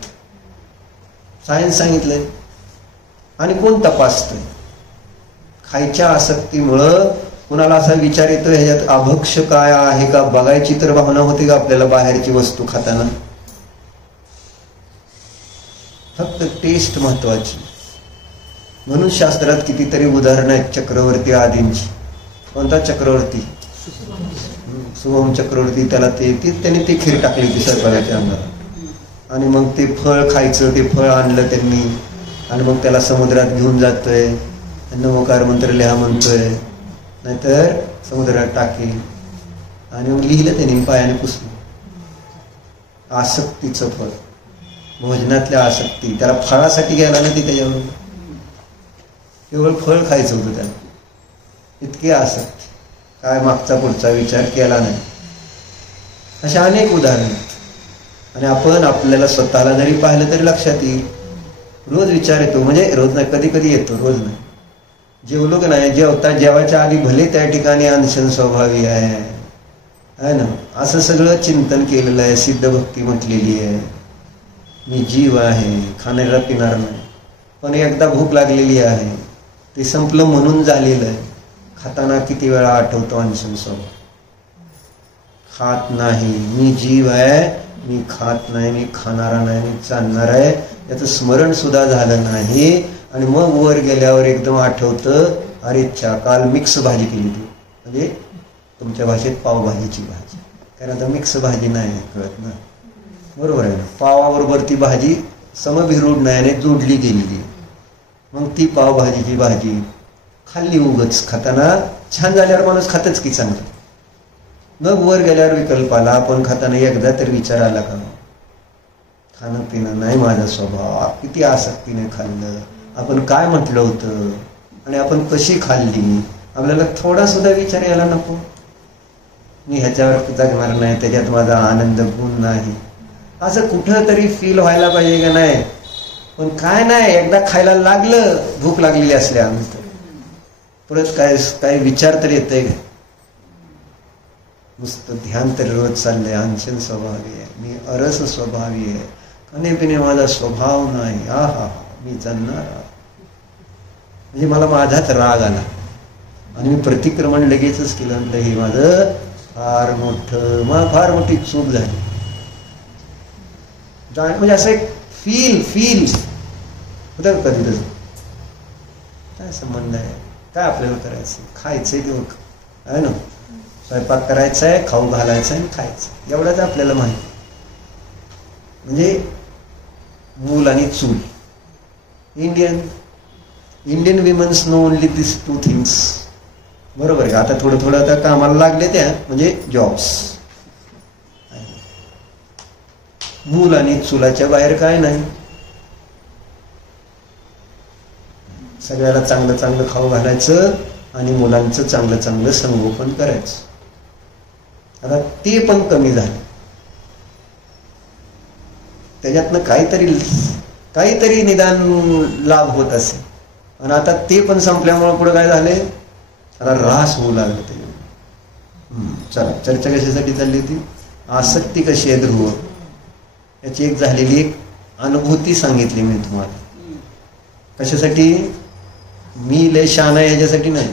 सायन्स सांगितलंय. आणि कोण तपासतंय? खायच्या आसक्तीमुळं कुणाला असा विचार येतो ह्याच्यात अभक्ष काय आहे का बघायची तर भावना होती का आपल्याला बाहेरची वस्तू खाताना? फक्त टेस्ट महत्वाची. म्हणून शास्त्रात कितीतरी उदाहरणं आहेत चक्रवर्ती आदींची. कोणता चक्रवर्ती? शुभम चक्रवर्ती. त्याला त्याने ती खीर टाकली होती सरपणाच्या अंगात. आणि मग ते फळ खायचं, ते फळ आणलं त्यांनी. आणि मग त्याला समुद्रात घेऊन जातोय, नमोकार मंत्र लिहा म्हणतोय, नाहीतर समुद्रात टाकेल. आणि मग लिहिलं त्यांनी, पायाने पुसलं. आसक्तीचं फळ, भोजनातल्या आसक्ती. त्याला फळासाठी घ्यायला नाही ती त्याच्यावर, केवळ फळ खायचं होतं त्याला. इतकी आसक्ती, काय मागचा पुढचा विचार केला नाही. अशा अनेक उदाहरण. आणि आपण आपल्याला स्वतःला जरी पाहिलं तरी लक्षात येईल. रोज विचार येतो, म्हणजे रोज नाही, कधी कधी येतो, रोज नाही. जेवलो की नाही, जेवायच्या आधी भले त्या ठिकाणी अनशन स्वभावी आहे ना, असं सगळं चिंतन केलेलं आहे. सिद्ध भक्ती म्हटलेली आहे. मी जीव आहे, खाण्याला पिणार नाही, पण एकदा भूक लागलेली आहे, ते संपलं म्हणून झालेलं आहे. खाताना किती वेळा आठवतो अनशन स्वभाव. खात नाही, मी जीव आहे, मी खात नाही, मी खाणारा नाही, मी चालणार आहे, याचं स्मरण सुद्धा झालं नाही. आणि मग वर गेल्यावर एकदम आठवतं, अरे च्छा, काल मिक्स भाजी केली होती. म्हणजे तुमच्या भाषेत पावभाजीची भाजी. कारण आता मिक्स भाजी नाही कळत ना, बरोबर आहे ना. पावाबरोबर ती भाजी समभिरूढ नाही जोडली गेलेली. मग ती पावभाजीची भाजी खाल्ली उगच. खाताना छान झाल्यावर माणूस खातच की चांगलं. मग वर गेल्यावर विकल्प आला. आपण खाताना एकदा तर विचार आला का, खाणं पिणं नाही माझा स्वभाव, किती आसक्तीने खाल्लं, आपण काय म्हटलं होतं आणि आपण कशी खाल्ली. आपल्याला थोडा सुद्धा विचार यायला नको. मी ह्याच्यावर जगणार नाही, त्याच्यात माझा आनंद गुण नाही, असं कुठं तरी फील व्हायला पाहिजे का नाही. पण काय नाही, एकदा खायला लागलं, भूक लागलेली असल्या तर परत काय विचार तरी येतंय का? नुसतं ध्यान तर रोज चाललंय. अनशन स्वभावी आहे, मी अरस स्वभावी आहे, खाणेपिणे माझा स्वभाव नाही. हा मी जाणणार. म्हणजे मला माझाच राग आला आणि मी प्रतिक्रमण लगेचच केलं. म्हटलं हे माझं फार मोठी चूक झाली. म्हणजे असं एक फील होतं कधी तसं. काय संबंध आहे, काय आपल्याला करायचं? खायचंय किंवा आहे ना, स्वयंपाक करायचा आहे, खाऊ घालायचं आहे, खायचं, एवढंच आपल्याला माहिती. म्हणजे मूल आणि चूल. इंडियन विमेन्स नो ओनली दिस 2 थिंग्स. बरोबर आहे. आता थोडं थोडं आता कामाला लागले त्या, म्हणजे जॉब्स. मूल आणि चुलाच्या बाहेर काय नाही. सगळ्याला चांगलं चांगलं खाऊ घालायचं आणि मुलांचं चांगलं चांगलं संगोपन करायचं. आता ते पण कमी झालं. त्याच्यातनं काहीतरी निदान लाभ होत असेल. आणि आता ते पण संपल्यामुळे पुढे काय झाले, आता ऱ्हास होऊ लागलं. ते चला, चर्चा कशासाठी चालली होती? आसक्ती कशी आहे ध्रुव, याची एक झालेली एक अनुभूती सांगितली मी तुम्हाला. कशासाठी? मी लय शहाणा आहे ह्याच्यासाठी नाही,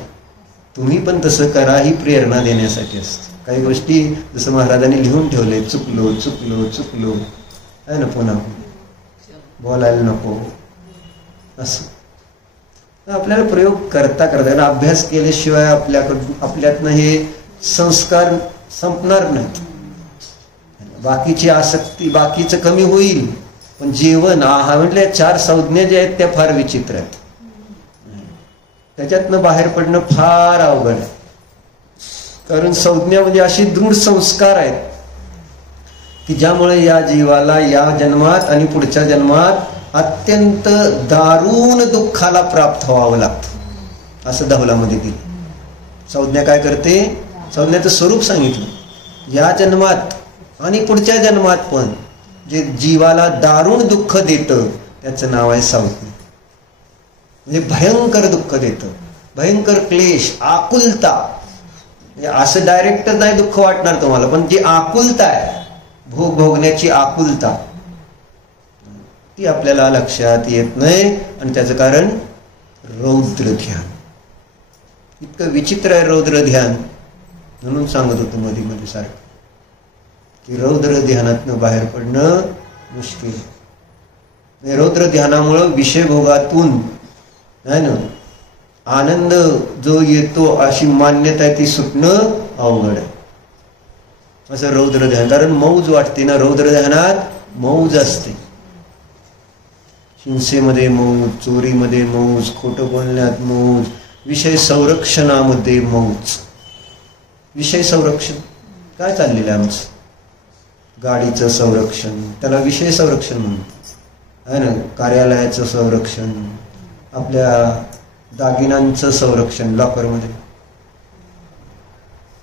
तुम्ही पण तसं करा ही प्रेरणा देण्यासाठी असते. काही गोष्टी जसं महाराजांनी लिहून ठेवले, चुकलो चुकलो चुकलो आहे ना, पुन्हा बोलायला नको असं. आपल्याला प्रयोग करता करता अभ्यास केल्याशिवाय आपल्यातनं हे संस्कार संपणार नाहीत. बाकीची आसक्ती बाकीचं कमी होईल, पण जेवण हा म्हटलं 4 संज्ञा ज्या आहेत त्या फार विचित्र आहेत. त्याच्यातनं बाहेर पडणं फार अवघड आहे. कारण संज्ञा म्हणजे अशी दृढ संस्कार आहेत की ज्यामुळे या जीवाला या जन्मात आणि पुढच्या जन्मात अत्यंत दारुण दुःखाला प्राप्त व्हावं लागतं. असं दहलामध्ये दिलं. संज्ञा काय करते? संज्ञाचं स्वरूप सांगितलं. या जन्मात आणि पुढच्या जन्मात पण जे जीवाला दारुण दुःख देतं त्याचं नाव आहे संज्ञा. म्हणजे भयंकर दुःख देतं, भयंकर क्लेश, आकुलता. असं डायरेक्ट नाही दुःख वाटणार तुम्हाला, पण जी आकुलता आहे, भोग भोगण्याची आकुलता, ती आपल्याला लक्षात येत नाही. आणि त्याचं कारण रौद्र ध्यान. इतकं विचित्र आहे रौद्र ध्यान. म्हणून सांगत होतो मध्ये मध्ये सारखं की रौद्र ध्यानातनं बाहेर पडणं मुश्किल. रौद्र ध्यानामुळं विषयभोगातून आहे ना आनंद जो येतो अशी मान्यता आहे ती सुटणं अवघड आहे. असं रौद्र ध्यान, कारण मौज वाटते ना. रौद्र ध्यानात मौज असते. हिंसेमध्ये मौज, चोरीमध्ये मौज, खोटं बोलण्यात मौज, विषय संरक्षणामध्ये मौज. विषय संरक्षण काय चाललेलं आहे आमचं? गाडीचं संरक्षण, त्याला विषय संरक्षण म्हणतात, आहे ना. कार्यालयाचं संरक्षण, आपल्या दागिन्यांचं संरक्षण लॉकरमध्ये,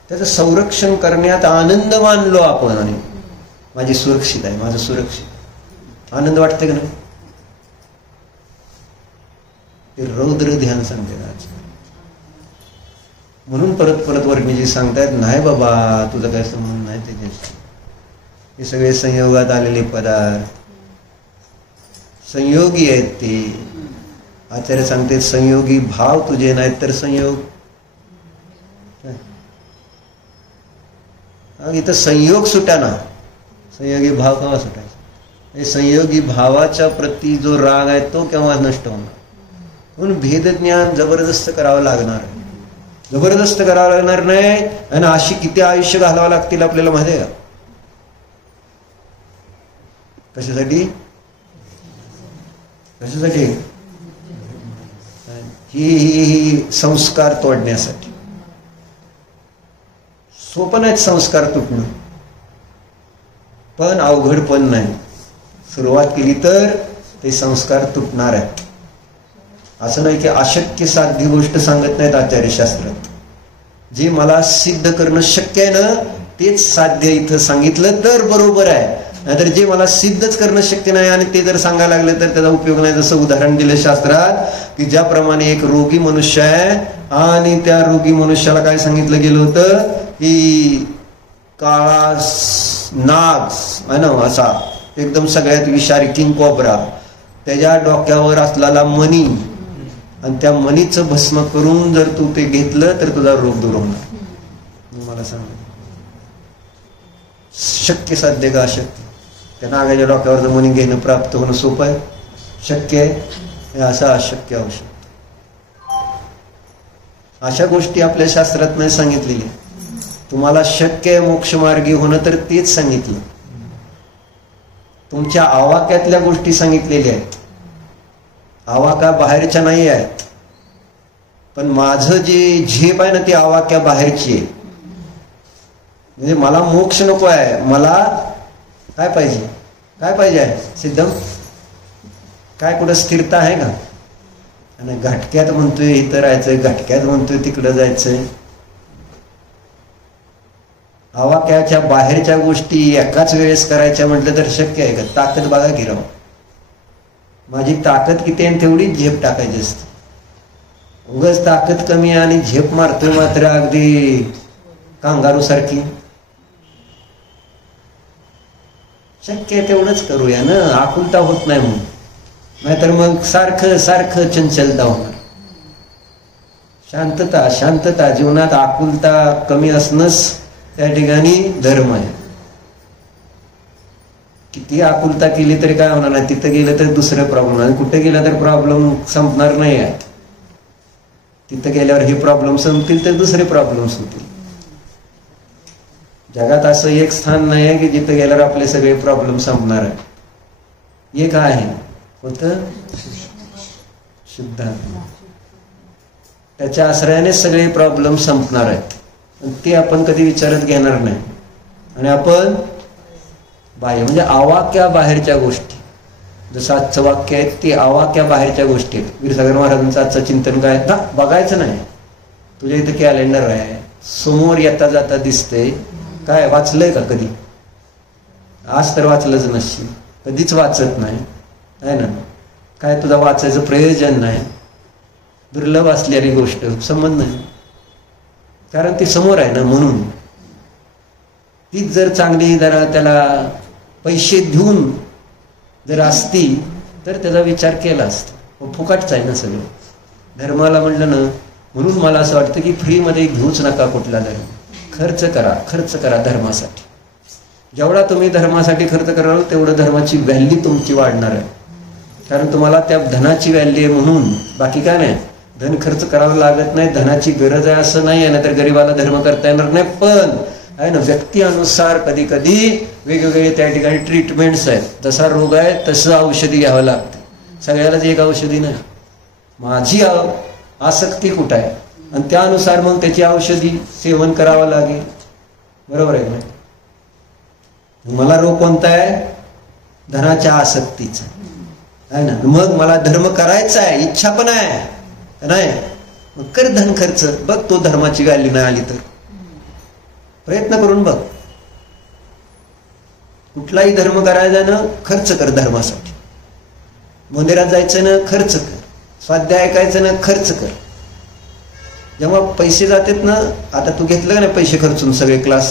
त्याचं संरक्षण करण्यात आनंद मानलो आपण. आणि माझी सुरक्षित आहे, माझं सुरक्षित, आनंद वाटते का नाही? ते रौद्र ध्यान सांगते आज. म्हणून परत परत वर्णीजी सांगतायत, नाही बाबा तुझं काय संबंध नाही त्याच्याशी. हे सगळे संयोगात आलेले पदार्थ, संयोगी आहेत ते. आचार्य सांगते संयोगी भाव तुझे नाहीत तर संयोग. इथं संयोग सुटाना, संयोगी भाव केव्हा सुटायचा? संयोगी भावाच्या प्रती जो राग आहे तो केव्हा नष्ट होणार? म्हणून भेदज्ञान जबरदस्त करावं लागणार, जबरदस्त करावं लागणार नाही. आणि अशी किती आयुष्य घालावं लागतील आपल्याला माहिती आहे का? कशासाठी? कशासाठी? ही संस्कार तोडण्यासाठी. सोपं नाही संस्कार तुटणं, पण अवघड पण नाही. सुरुवात केली तर ते संस्कार तुटणार आहेत. असं नाही की अशक्य साध्य गोष्ट सांगत नाहीत आचार्य शास्त्रात. जे मला सिद्ध करणं शक्य आहे ना तेच साध्य इथं सांगितलं तर बरोबर आहे. नाहीतर जे मला सिद्धच करणं शक्य नाही आणि ते जर सांगायला लागलं तर त्याचा उपयोग नाही. जसं उदाहरण दिलं शास्त्रात की ज्याप्रमाणे एक रोगी मनुष्य आहे आणि त्या रोगी मनुष्याला काय सांगितलं गेलं होतं की काळा नाग आहे ना, असा एकदम सगळ्यात विषारी किंग कोब्रा, त्याच्या डोक्यावर असलेला मणी, आणि त्या मणीचं भस्म करून जर तू ते घेतलं तर तुझा रोग दूर होणार. मला सांग शक्य साध्य का अशक्य? त्या नागाच्या डोक्यावरचं मणी घेणं प्राप्त होणं सोपं आहे? शक्य आहे? असं अशक्य औषध. अशा गोष्टी आपल्या शास्त्रात नाही सांगितलेल्या. तुम्हाला शक्य आहे मोक्षमार्गी होणं तर तेच सांगितलं. तुमच्या आवाक्यातल्या गोष्टी सांगितलेल्या आहेत. आवाका बाहेरच्या नाही आहेत, पण माझं जे झेप आहे ना ती आवाक्या बाहेरची आहे. म्हणजे मला मोक्ष नको आहे, मला काय पाहिजे? काय पाहिजे आहे सिद्धम? काय कुठं स्थिरता आहे का? आणि घटक्यात म्हणतोय इथं राहायचंय, घटक्यात म्हणतोय तिकडं जायचंय. आवाक्याच्या बाहेरच्या गोष्टी एकाच वेळेस करायच्या म्हटलं तर शक्य आहे का? ताकद बघा की राव, माझी ताकद किती आहे तेवढीच झेप टाकायची असते. उगाच ताकद कमी आहे आणि झेप मारतोय मात्र अगदी कांगारू सारखी. शक्य आहे तेवढंच करूया ना, आकुलता होत नाही म्हणून. नाहीतर मग सारखं सारखं चंचलता होणार. शांतता शांतता जीवनात आकुलता कमी असणंच त्या ठिकाणी धर्म आहे. किती आकुलता केली तरी काय होणार नाही, तिथं गेलं तर दुसरं प्रॉब्लेम, आणि कुठे गेलं तर प्रॉब्लेम संपणार नाही आहे. तिथं गेल्यावर हे प्रॉब्लेम संपतील तर दुसरे प्रॉब्लेम्स होतील. जगात असं एक स्थान नाही आहे की जिथं गेल्यावर आपले सगळे प्रॉब्लेम संपणार आहे. एक आहे होतं शुद्ध, त्याच्या आश्रयाने सगळे प्रॉब्लेम संपणार आहेत. ते आपण कधी विचारत घेणार नाही. आणि आपण बाह्य म्हणजे आवाक्या बाहेरच्या गोष्टी, जसं आजचं वाक्य आहे ते आवाक्या बाहेरच्या गोष्टी आहेत. वीरसागर महाराजांचं आजचं चिंतन काय ना, बघायचं नाही. तुझ्या इथं कॅलेंडर आहे, समोर येता जाता दिसतंय. काय वाचलंय का कधी? आज तर वाचलंच नसशील, कधीच वाचत नाही आहे ना. काय तुझा वाचायचं प्रयोजन नाही, दुर्लभ असलेली गोष्ट, संबंध नाही, कारण ती समोर आहे ना. म्हणून तीच जर चांगली जरा त्याला पैसे देऊन जर असती तर त्याचा विचार केला असता. फुकटच आहे ना सगळं. धर्माला म्हणलं ना, म्हणून मला असं वाटतं की फ्रीमध्ये घेऊच नका कुठला धर्म. खर्च करा, खर्च करा धर्मासाठी. जेवढा तुम्ही धर्मासाठी खर्च कराल तेवढं धर्माची व्हॅल्यू तुमची वाढणार आहे. कारण तुम्हाला त्या धनाची व्हॅल्यू आहे म्हणून, बाकी काय नाही. धन खर्च करावं लागत नाही, धनाची गरज आहे असं नाही आहे ना, तर गरीबाला धर्म करता येणार नाही. पण आहे ना, व्यक्ती अनुसार कधी कधी वेगवेगळे त्या ठिकाणी ट्रीटमेंट्स आहेत. जसा रोग आहे तसं औषधी घ्यावं लागते. सगळ्यालाच एक औषधी नाही. माझी आसक्ती कुठं आहे आणि त्यानुसार मग त्याची औषधी सेवन करावं लागेल. बरोबर आहे ना? मला रोग कोणता आहे? धनाच्या आसक्तीचा आहे ना. मग मला धर्म करायचा आहे, इच्छा पण आहे नाही, मग कर धन खर्च. बघ तो धर्माची व्हॅल्यू नाही आली तर प्रयत्न करून बघ. कुठलाही धर्म करायचा ना, खर्च कर धर्मासाठी. मंदिरात जायचं ना, खर्च कर. स्वाध्याय ऐकायचं ना, खर्च कर. जेव्हा पैसे जातात ना, आता तू घेतलं का नाही पैसे खर्चून सगळे क्लास,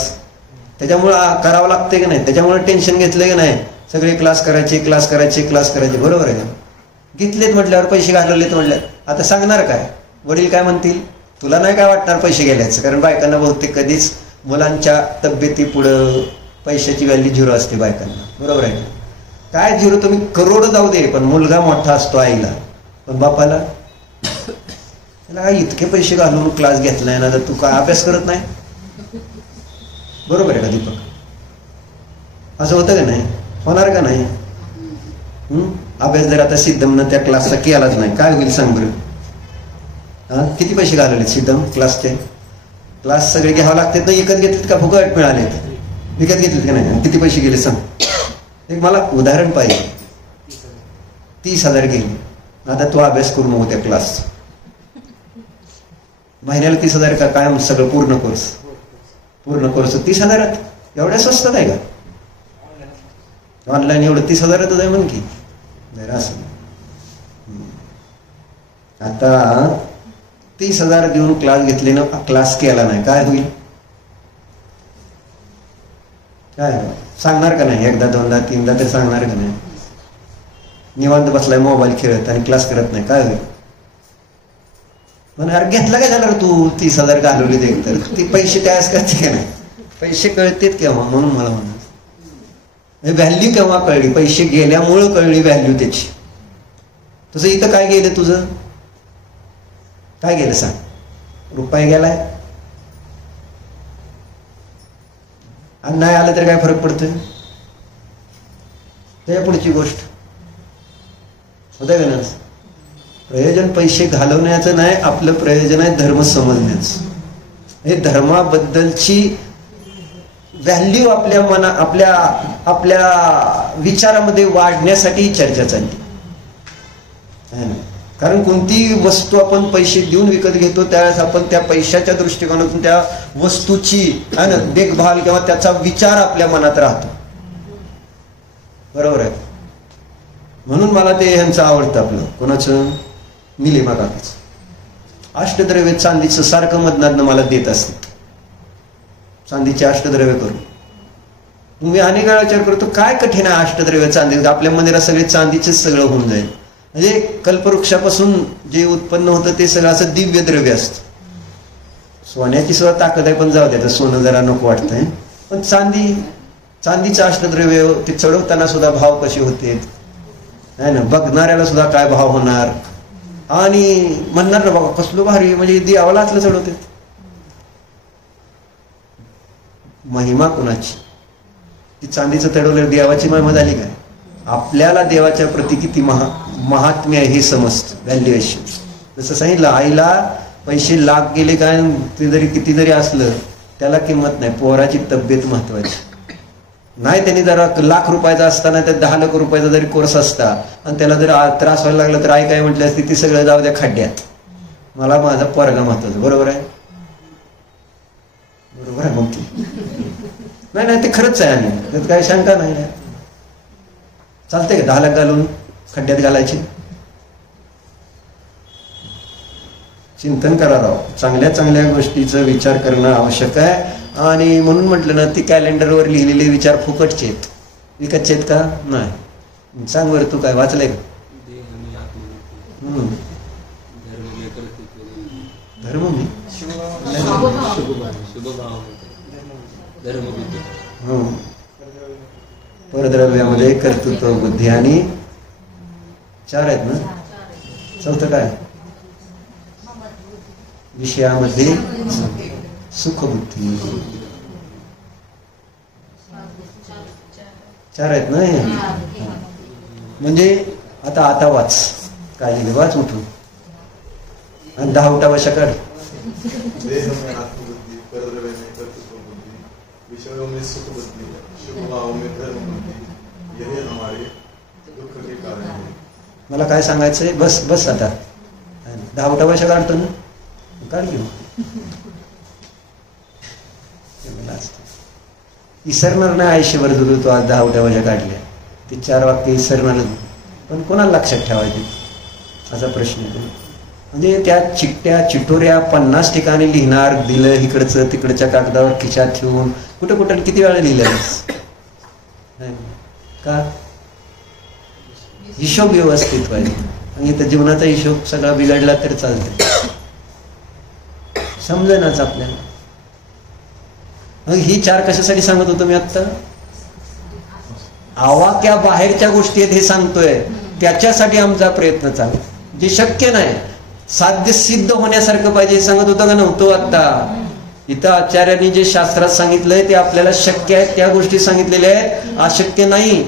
त्याच्यामुळं करावं लागते का नाही, त्याच्यामुळे टेन्शन घेतलं का नाही, सगळे क्लास करायचे क्लास करायचे क्लास करायचे. बरोबर आहे का? घेतलेत म्हटल्यावर पैसे घालवलेत म्हटल्यावर आता सांगणार काय? वडील काय म्हणतील? तुला नाही काय वाटणार पैसे गेल्याचं, कारण बायकांना बहुतेक कधीच मुलांच्या तब्येती पुढं पैशाची व्हॅल्यू झिरो असते बायकांना. बरोबर आहे? काय झिरो, तुम्ही करोड जाऊ दे, पण मुलगा मोठा असतो आईला, पण बापाला त्याला काय इतके पैसे घालून क्लास घेतलाय ना, तर तू काय अभ्यास करत नाही? बरोबर आहे का दीपक? असं होतं का नाही? होणार का नाही? अभ्यास जर आता सिद्धमनं त्या क्लासचा केलाच नाही, काय होईल सांग बरं? किती पैसे घालवले सिद्धम क्लासचे? क्लास सगळे घ्यावं लागतात ना, विकत घेतलेत का फुकट मिळाले? विकत घेतलेत का नाही? किती पैसे गेले सांग? एक मला उदाहरण पाहिजे. 30,000 गेले. आता तू अभ्यास करू नको त्या क्लास. महिन्याला 30,000 का काय? सगळं पूर्ण कोर्स 30,000? एवढ्या स्वस्तात आहे का? ऑनलाईन एवढं 30,000च आहे म्हण की. असं आता 30,000 देऊन क्लास घेतले ना, क्लास केला नाही, काय होईल? काय सांगणार का नाही? एकदा दोनदा तीनदा तर सांगणार का नाही? निवांत बसलाय मोबाईल खेळत आणि क्लास करत नाही, काय होईल? म्हणून घेतला काय झालं तू? 30,000 घालवले ते, तर ती पैसे त्यास करते का नाही? पैसे कळतेत केव्हा? म्हणून मला म्हणा व्हॅल्यू केव्हा कळली? पैसे गेल्यामुळं कळली व्हॅल्यू त्याची. तुझं इथं काय गेलं? तुझं काय गेलं सांग? रुपये गेलाय आणि नाही आलं तर काय फरक पडतोय? त्या पुढची गोष्ट होतं का ना. प्रयोजन पैसे घालवण्याचं नाही, आपलं प्रयोजन आहे धर्म समजण्याचं. हे धर्माबद्दलची व्हॅल्यू आपल्या आपल्या विचारामध्ये वाढण्यासाठी चर्चा चालली आहे ना. कारण कोणती वस्तू आपण पैसे देऊन विकत घेतो त्यावेळेस आपण त्या पैशाच्या दृष्टिकोनातून त्या वस्तूची आहे ना देखभाल किंवा त्याचा विचार आपल्या मनात राहतो. बरोबर आहे. म्हणून मला ते ह्यांचं आवडतं, आपलं कोणाचं, निलिमा काकाचं. अष्टद्रव्य चांदीचं सारखं मधनातनं मला देत असते, चांदीचे अष्टद्रव्य करून. मी अनेक वेळा विचार करतो काय कठीण आहे अष्टद्रव्य चांदी, आपल्या मंदिरात सगळे चांदीचेच सगळं होऊन जाईल. म्हणजे कल्पवृक्षापासून जे उत्पन्न होतं ते सगळं असं दिव्य द्रव्य असतं. सोन्याची सुद्धा ताकद आहे, पण जाऊ द्या, सोनं जरा नको वाटतंय. पण चांदीचं अष्टद्रव्य ते चढवताना सुद्धा भाव कसे होते नाही ना, बघणाऱ्याला सुद्धा काय भाव होणार, आणि म्हणणार ना बाबा कसलो भारी, म्हणजे देवाला असलं चढवते. महिमा कुणाची, ती चांदीचं चढवलं देवाची महिमा झाली काय. आपल्याला देवाच्या प्रती किती महात्म्य आहे हे समजतं, व्हॅल्युएशन. जसं सांगितलं आईला पैसे लाख गेले काय, ते जरी किती जरी असलं त्याला किंमत नाही, पोराची तब्येत महत्वाची. नाही त्यांनी जरा लाख रुपयाचा असताना त्या 10 लाख रुपयाचा जरी कोर्स असता आणि त्याला जर त्रास व्हायला लागला तर आई काय म्हटली असती, ती सगळं जाऊ द्या खड्ड्यात, मला माझा पोरगा महत्वाचा. बरोबर आहे, बरोबर आहे. मग नाही नाही ते खरंच आहे, आणि त्यात काही शंका नाही. चालते का 10 लाख घालून खड्ड्यात घालायची. चिंतन करा राव, चांगल्या चांगल्या गोष्टीचा विचार करणं आवश्यक आहे. आणि म्हणून म्हटलं ना, ती कॅलेंडरवर लिहिलेले विचार फुकटचे आहेत, विकतचे आहेत का नाही. सांग बरं, तू काय वाचलंय का. धर्म मी परद्रव्यामध्ये कर्तृत्व बुद्धी आणि 4 आहेत ना. चौथं काय, विषयामध्ये सुखबुद्धी. 4 आहेत ना. म्हणजे आता वाच काय लिहिले, वाच उठून आणि 10 उठा वशा काढ. मला काय सांगायचंय, बस आता 10 उठा वशा काढतो ना, काढ घेऊ. विसरणार नाही आयुष्यभर जर तो आज 10 उठ्या वजा काढल्या, ते 4 वाक्य विसरणार. पण कोणाला लक्षात ठेवायचे असा प्रश्न येतो. म्हणजे त्या चिठोऱ्या 50 ठिकाणी लिहिणार, दिलं इकडचं तिकडच्या कागदावर खिशात ठेवून कुठं किती वेळा लिहिलं का. हिशोब व्यवस्थित पाहिजे. आणि इथं जीवनाचा हिशोब सगळा बिघडला तर चालते, समजेनाच आपल्याला. मग ही 4 कशासाठी सांगत होतो मी आत्ता, आवाक्या बाहेरच्या गोष्टी आहेत हे सांगतोय, त्याच्यासाठी आमचा प्रयत्न चालू. जे शक्य नाही, साध्य सिद्ध होण्यासारखं पाहिजे हे सांगत होतं का नव्हतं. आता इथं आचार्यांनी जे शास्त्रात सांगितलंय ते आपल्याला शक्य आहे, त्या गोष्टी सांगितलेल्या आहेत, अशक्य नाही.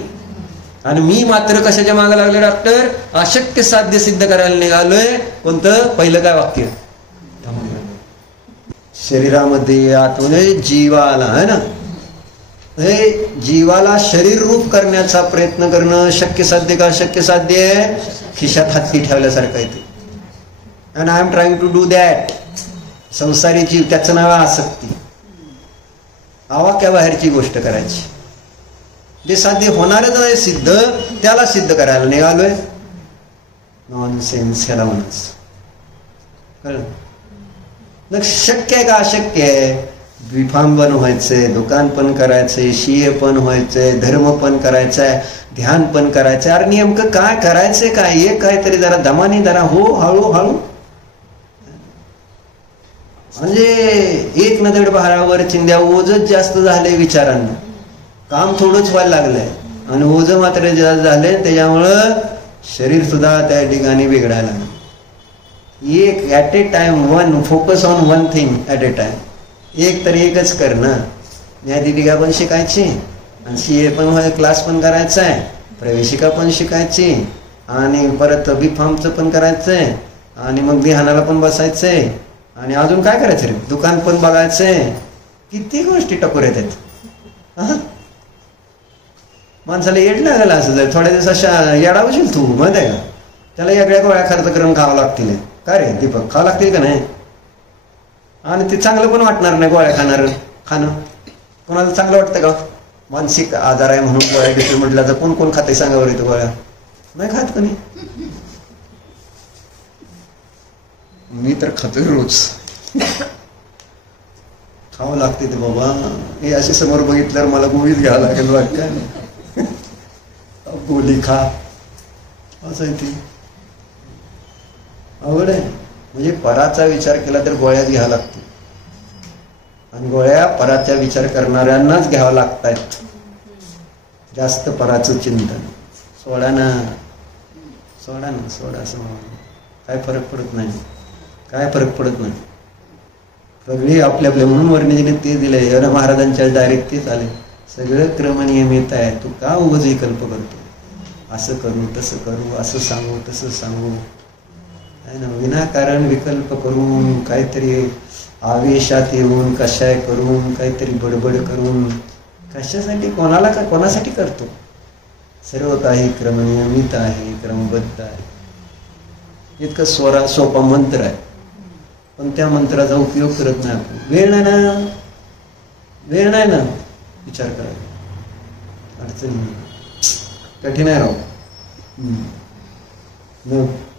आणि मी मात्र कशाच्या मागे लागले डॉक्टर, अशक्य साध्य सिद्ध करायला निघालोय. कोणतं, पहिलं काय वाक्य, शरीरामध्ये आतून जीवाला आहे ना, हे जीवाला शरीर रूप करण्याचा प्रयत्न करणं शक्य साध्य का अशक्य साध्य आहे. खिशात हत्ती ठेवल्यासारखं येते. And I am trying to do that. संसारीची त्याचं नाव आसक्ती, आवाक्या बाहेरची गोष्ट करायची. जे साध्य होणारच नाही सिद्ध, त्याला सिद्ध करायला निघालोय. नॉन सेन्स ह्याला म्हणायचं. कळलं. शक्य आहे का अशक्य आहे. विफाम पण व्हायचंय, दुकान पण करायचंय, CA पण व्हायचंय, धर्म पण करायचंय, ध्यान पण करायचंय. अरे नेमकं काय करायचंय काय, हे काहीतरी जरा दमाने जरा हो, हळूहळू. म्हणजे एक नजर बहारावर चिंध्या ओझच जास्त झालंय विचारांना. काम थोडंच व्हायला लागलंय आणि ओझ मात्र जास्त झालंय. त्याच्यामुळं शरीर सुद्धा त्या ठिकाणी बिघडायला लागलं. एक at A time focus on one thing at A time. एक तर एकच कर ना. न्यायदीपिका पण शिकायची आणि CA पण क्लास पण करायचा आहे प्रवेशिका पण शिकायची आणि परत B.Pharmचं पण करायचंय आणि मग ध्यानाला पण बसायचंय आणि अजून काय करायचं रे, दुकान पण बघायचंय. किती गोष्टी टकोर येतात. माणसाला येड लागला असं जर थोड्या दिवस अशा येडावशील तू माहित आहे का. त्याला वेगळ्या गोळ्या खर्च करून खावं लागतील. काय रे दीपक, खावं लागतील का नाही. आणि ते चांगलं पण वाटणार नाही गोळ्या खाणं. कोणाला चांगलं वाटतं का. मानसिक आजार आहे म्हणून गोळ्या घेतो म्हटलं तर कोण कोण खाते सांगावर येतो गोळ्या. नाही खात कोणी. मी तर खातोय रोज. खावं लागते ते बाबा. हे असे समोर बघितल्यावर मला गोळीच घ्यावं लागेल वाटतं. गोळी खा असं आहे ते. अवघड आहे. म्हणजे पराचा विचार केला तर गोळ्याच घ्यावं लागते आणि गोळ्या पराचा विचार करणाऱ्यांनाच घ्यावं लागतायत. जास्त पराचं चिंतन सोडा ना सोडा असं काय फरक पडत नाही. काय फरक पडत नाही. सगळे आपल्या आपल्या म्हणून वर्णिजीने ते दिले. एवढ्या महाराजांच्या डायरेक्ट तेच आले. सगळं क्रमनियमित आहे. तू का उगाच विकल्प करतो. असं करू तसं करू, असं सांगू तसं सांगू आहे ना. विनाकारण विकल्प करून काहीतरी आवेशात येऊन कशाय करून काहीतरी बडबड करून कशासाठी कोणासाठी करतो. सर्व काही क्रमनियमित आहे, क्रमबद्ध आहे. इतकं सोपा मंत्र आहे पण त्या मंत्राचा उपयोग करत नाही आपण. वेळ नाही ना विचार करायला. अडचणी कठीण आहे राव.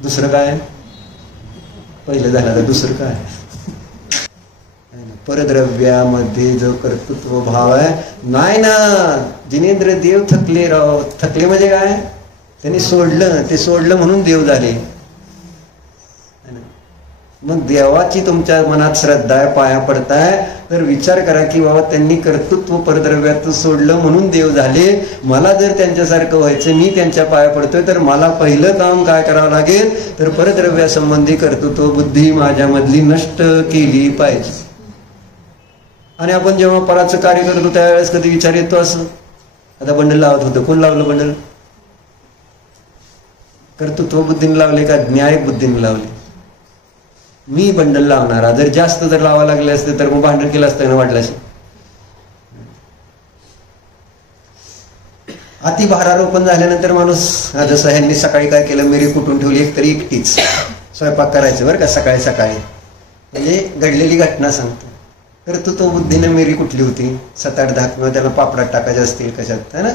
दुसरं काय पहिलं झालं तर दुसरं काय. परद्रव्यामध्ये जो कर्तृत्व भाव आहे नाही ना. जिनेंद्र देव थकले राव. थकले म्हणजे काय, त्यांनी सोडलं. ते सोडलं म्हणून देव झाले. मग देवाची तुमच्या मनात श्रद्धा आहे, पाया पडताय तर विचार करा की बाबा त्यांनी कर्तृत्व परद्रव्यात सोडलं म्हणून देव झाले. मला जर त्यांच्यासारखं व्हायचं, मी त्यांच्या पाया पडतोय तर मला पहिलं काम काय करावं लागेल तर परद्रव्यासंबंधी कर्तृत्व बुद्धी माझ्यामधली नष्ट केली पाहिजे. आणि आपण जेव्हा पराचं कार्य करतो त्यावेळेस कधी विचार येतो असं. आता बंडल लावत होतं. कोण लावलं बंडल. कर्तृत्व बुद्धीने लावले का न्याय बुद्धीने लावले. मी बंडल लावणारा. जर जास्त जर लावा लागले असते तर मग भांडण केलं असतं ना वाटल्याशी. अति भारारोपण झाल्यानंतर माणूस जसं ह्यांनी सकाळी काय केलं, मिरी कुटून ठेवली एक तरी एकटीच स्वयंपाक करायचं बरं का सकाळी सकाळी. म्हणजे घडलेली घटना सांगतो. कर्तृत्व बुद्धीने मिरी कुठली होती 7-8-10 किंवा त्याला पापडात टाकायचे असतील कशात है ना,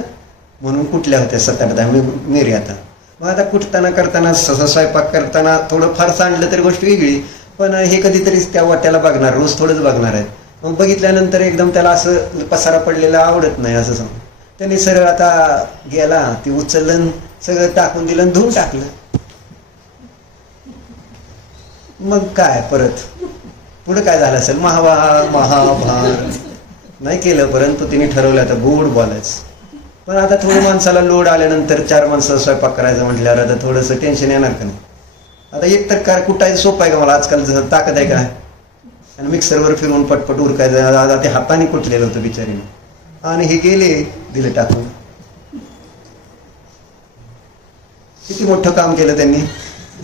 म्हणून कुठल्या होत्या 7-8-10 मिरी. आता मग आता कुठताना करताना स्वयंपाक करताना थोडं फार सांडलं तरी गोष्ट वेगळी, पण हे कधीतरीच त्या वाट्याला बघणार, रोज थोडंच बघणार आहे. मग बघितल्यानंतर एकदम त्याला असं पसारा पडलेला आवडत नाही असं सांग. त्यांनी सरळ आता गेला, ती उचललं, सगळं टाकून दिलं, धुवून टाकलं. मग काय परत पुढे काय झालं असेल, महाभारत नाही केलं, परंतु तिने ठरवलं आता गोड बोलायचं. पण आता थोडं माणसाला लोड आल्यानंतर 4 माणसं स्वयंपाक करायचं म्हटल्यावर आता थोडंसं टेन्शन येणार का नाही. आता एक तर काय कुठायचं सोपं आहे का मला, आजकाल ताकद आहे काय, आणि मिक्सरवर फिरवून पटपट उरकायचं. आता ते हाताने कुटलेलं होतं बिचारीने, आणि हे गेले दिले टाकून. किती मोठं काम केलं त्यांनी,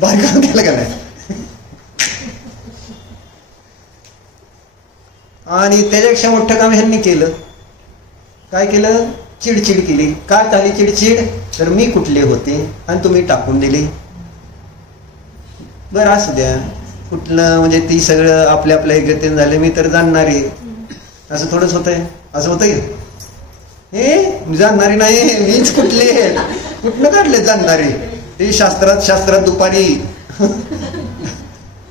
भारी काम केलं का नाही. आणि त्याच्यापेक्षा मोठं काम ह्यांनी केलं. काय केलं, चिडचिड केली. का झाली चिडचिड, तर मी कुठले होते आणि तुम्ही टाकून दिले. बरं असू द्या, कुठलं म्हणजे ती सगळं आपल्या आपल्या एकतेने झाले, मी तर जाणणारे. असं थोडंच होतंय, असं होतंय. हे जाणणारी नाही, मीच कुठले, कुठनं काढले जाणणारे. ते शास्त्रात दुपारी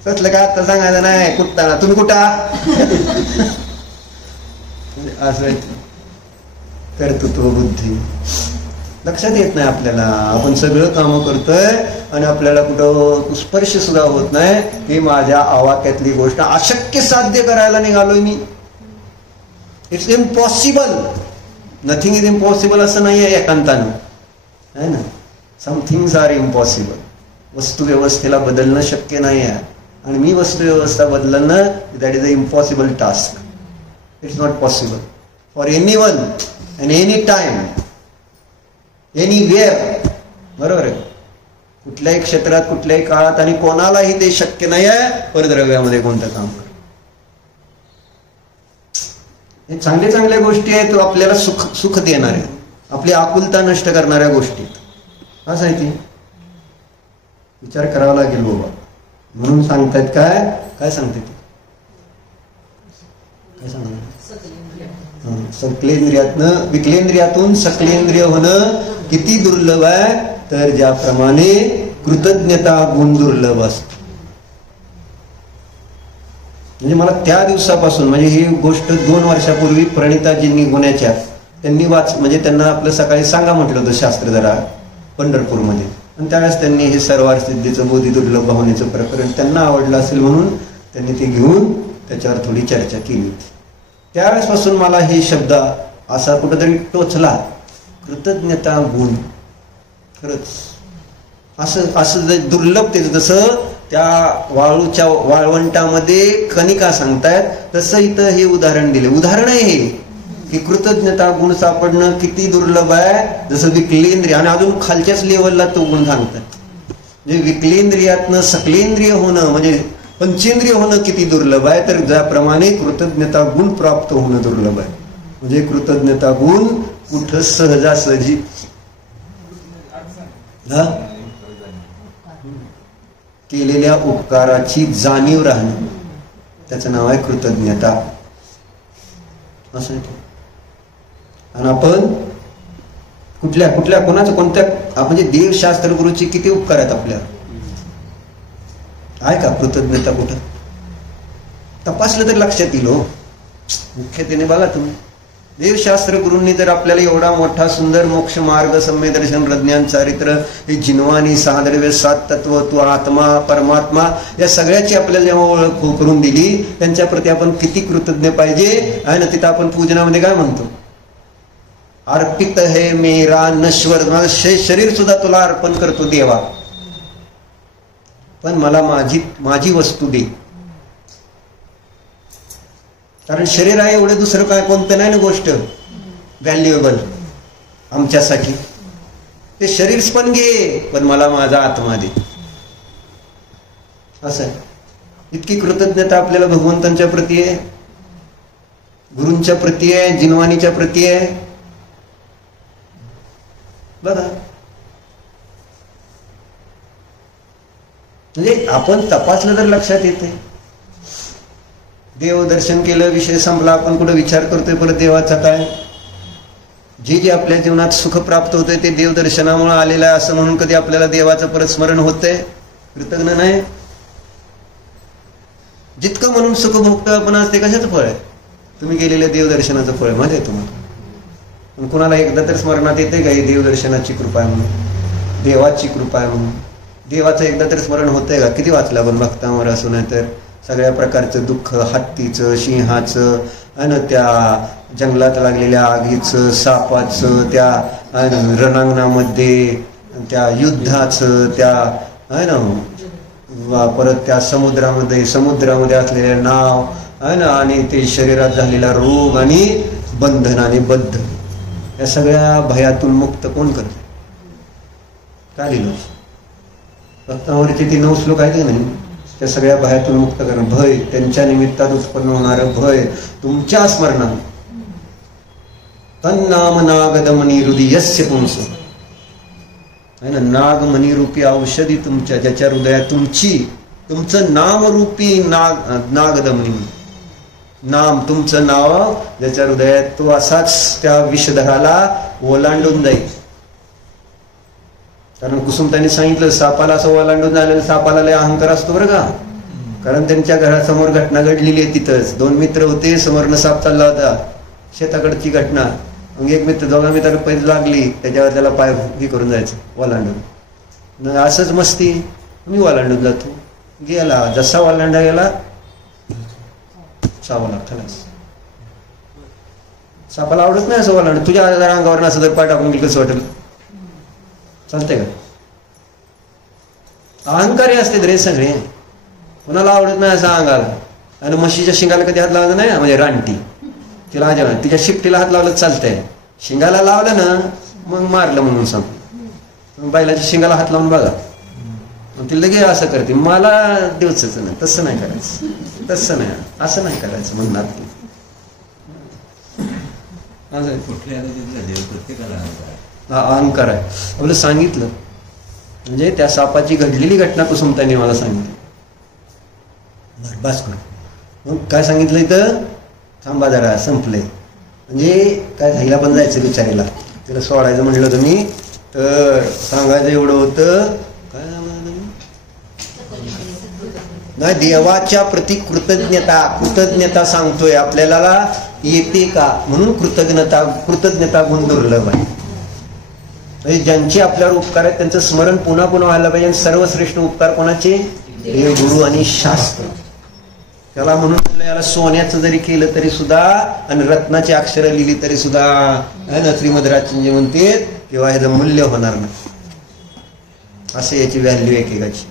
तसलं काय आता सांगायचं नाही. कुठताना तुम्ही कुठा असं कर्तृत्व बुद्धी लक्षात येत नाही आपल्याला. आपण सगळं कामं करतोय आणि आपल्याला कुठं स्पर्श सुद्धा होत नाही. ही माझ्या आवाक्यातली गोष्ट अशक्य साध्य करायला निघालोय मी. It's impossible. Nothing is impossible असं नाही आहे एकांतानं, है ना. Some things are impossible. वस्तुव्यवस्थेला बदलणं शक्य नाही आहे, आणि मी वस्तुव्यवस्था बदलणं that is a impossible task. It's not possible for any one and any time. Anywhere, बरोबर आहे. कुठल्याही क्षेत्रात कुठल्याही काळात आणि कोणालाही ते शक्य नाही आहे परद्रव्यामध्ये कोणतं काम करणं. हे चांगल्या चांगल्या गोष्टी आहेत, आपल्याला सुख देणाऱ्या, आपली आकुलता नष्ट करणाऱ्या गोष्टी असं आहे. ती विचार करावा लागेल बाबा. म्हणून सांगतायत काय सांगते ते, काय सांगतात, सकलेंद्रियातनं विकलेंद्रियातून सकलेंद्रिय होणं किती दुर्लभ आहे, तर ज्याप्रमाणे कृतज्ञता गुण दुर्लभ असतो. म्हणजे मला त्या दिवसापासून, म्हणजे ही गोष्ट 2 वर्षापूर्वी प्रणिताजींनी गुन्ह्याच्या त्यांनी म्हणजे त्यांना आपलं सकाळी सांगा म्हटलं होतं शास्त्र जरा पंढरपूरमध्ये, आणि त्यावेळेस त्यांनी हे सर्वार सिद्धीचं बोधी दुर्लभ भावनेचं प्रकरण त्यांना आवडलं असेल म्हणून त्यांनी ते घेऊन त्याच्यावर थोडी चर्चा केली. त्यावेळेसपासून मला हे शब्द असा कुठंतरी टोचला, कृतज्ञता गुण. खरंच असं दुर्लभ ते, जसं त्या वाळूच्या वाळवंटामध्ये कणिका सांगतायत तसं इथं हे उदाहरण दिले. उदाहरण आहे हे की कृतज्ञता गुण सापडणं किती दुर्लभ आहे, जसं विकलेंद्रिय, आणि अजून खालच्याच लेवलला तो गुण सांगतात. म्हणजे विकलेंद्रियातनं सकलेंद्रिय होणं म्हणजे पंचेंद्रिय होणं किती दुर्लभ आहे, तर ज्याप्रमाणे कृतज्ञता गुण प्राप्त होणं दुर्लभ आहे. म्हणजे कृतज्ञता गुण कुठं सहजासहजी केलेल्या उपकाराची जाणीव राहणं, त्याचं नाव आहे कृतज्ञता असं. आणि आपण कोणाचं कोणत्या, म्हणजे देवशास्त्र गुरुची किती उपकार आहेत आपल्याला, आहे का कृतज्ञता कुठं तपासलं तर लक्षात येईल. हो, मुख्यतेने बघा तुम्ही, देवशास्त्र गुरूंनी तर आपल्याला एवढा मोठा सुंदर मोक्ष मार्ग, सम्य दर्शन, प्रज्ञान चारित्र, हे जिनवानी 6 द्रव्य 7 तत्व, तू आत्मा परमात्मा, या सगळ्याची आपल्याला जेव्हा ओळख करून दिली, त्यांच्या प्रती आपण किती कृतज्ञ पाहिजे. आहे ना, तिथं आपण पूजनामध्ये काय म्हणतो, अर्पित हे मेरा नश्वर, माझं शरीर सुद्धा तुला अर्पण करतो देवा, पण मला माझी वस्तू दे. कारण शरीर आहे एवढं, दुसरं काय कोणतं नाही ना गोष्ट व्हॅल्युएबल आमच्यासाठी. ते शरीर पण घे, पण मला माझा आत्मा दे. असं आहे. इतकी कृतज्ञता आपल्याला भगवंतांच्या प्रती आहे, गुरूंच्या प्रती आहे, जिनवानीच्या प्रती आहे. बघा, म्हणजे आपण तपासलं तर लक्षात येते. देव दर्शन केलं, विषय संपला, आपण कुठं विचार करतोय परत देवाचा काय. जे आपल्या जीवनात सुख प्राप्त होतंय ते देव दर्शनामुळे आलेलं आहे असं म्हणून कधी आपल्याला देवाचं परत स्मरण होतंय, कृतज्ञ नाही. जितकं म्हणून सुख भोगतो आपण आज, ते कशाचं फळ आहे, तुम्ही गेलेल्या देवदर्शनाचं फळ माहिती आहे तुम्हाला. कुणाला एकदा तर स्मरणात येते का ही देवदर्शनाची कृपा आहे म्हणून, देवाची कृपा आहे म्हणून. देवाचं एकदा तर स्मरण होतंय का, किती वाचलं आपण भक्तांवर असू, नाही तर सगळ्या प्रकारचं दुःख, हत्तीचं, सिंहाचं, आणि त्या जंगलात लागलेल्या आगीचं, सापाचं, त्या रणांगणामध्ये त्या युद्धाचं, त्या आहे ना, परत त्या समुद्रामध्ये असलेल्या नाव आहे ना, आणि ते शरीरात झालेला रोग आणि बंधन आणि बद्ध, या सगळ्या भयातून मुक्त कोण करते. काय लिहिलं भक्तांवरचे ते 9 श्लोक आहेत नाही, त्या सगळ्या भयातून मुक्त करणं. भय, त्यांच्या निमित्तात उत्पन्न होणारं भय तुमच्या स्मरणात. तन्नाम नागदमनी हृदयस्य पुंस, आहे ना, नागमणी रूपी औषधी तुमच्या, ज्याच्या हृदयात तुमचं नामरूपी नागदमनी, नाम तुमचं नाव ज्याच्या हृदयात, तो असाच त्या विषधराला ओलांडून जाईल. कारण कुसुमतांनी सांगितलं, सापाला असं ओलांडून झालेलं, सापाला लय अहंकार असतो बरं का. कारण त्यांच्या घरासमोर घटना घडलेली आहे. तिथंच 2 मित्र होते, समोरनं साप चालला होता, शेताकडची घटना. मग एक मित्र, दोघा मित्राला पैज लागली, त्याच्यावर त्याला पाय हे करून जायचं ओलांडून. असंच मस्ती, मी ओलांडून जातो, गेला जसा ओलांडा गेला चावला खलास. सापाला आवडत नाही असं ओलांड. तुझ्या अंगावर असं जर पाय टाकून गेलं कसं वाटेल, चालतंय का. अहंकारी असते रे सगळे, कोणाला आवडत नाही असं अंगाला. आणि म्हशीच्या शिंगाला कधी हात लावला नाही, म्हणजे रानटी, तिला अजिबात, तिच्या शिफ्टीला हात लावलं चालतंय, शिंगाला लावलं ना मग मारलं म्हणून सांग. बैलाच्या शिंगाला हात लावून बघा, मग ती लगे असं करते. मला देवच नाही, तसं नाही करायचं, तसं नाही, असं नाही करायचं म्हणणार ती. अहंकार आहे आपलं. सांगितलं म्हणजे त्या सापाची घडलेली घटना कुसुमताईने मला सांगितली. बस करू. मग काय सांगितलं इथं, थांबा जरा, संपलंय. म्हणजे काय झाईला पण जायचं विचारायला, तिला सोडायचं म्हटलं तुम्ही तर सांगायचं एवढं होतं. काय नाही, देवाच्या प्रति कृतज्ञता सांगतोय आपल्याला येते का म्हणून. कृतज्ञता गुण दुर्लभ आहे. म्हणजे ज्यांचे आपल्यावर उपकार आहेत त्यांचं स्मरण पुन्हा पुन्हा व्हायला पाहिजे. सर्वश्रेष्ठ उपकार कोणाचे, देव, गुरु आणि शास्त्र. त्याला म्हणून याला सोन्याचं जरी केलं तरी सुद्धा आणि रत्नाची अक्षरं लिहिली तरी सुद्धा ना श्रीमद्राजचे म्हणते तेव्हा ह्याचं मूल्य होणार नाही. असं याची व्हॅल्यू एकेकाची.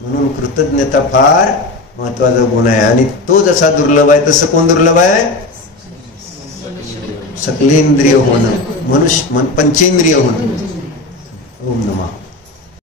म्हणून कृतज्ञता फार महत्वाचा गुण आहे. आणि तो जसा दुर्लभ आहे तसं कोण दुर्लभ आहे, सकलेंद्रिय होणं, मनुष्य पंचेंद्रिय होणं. ओम नमः.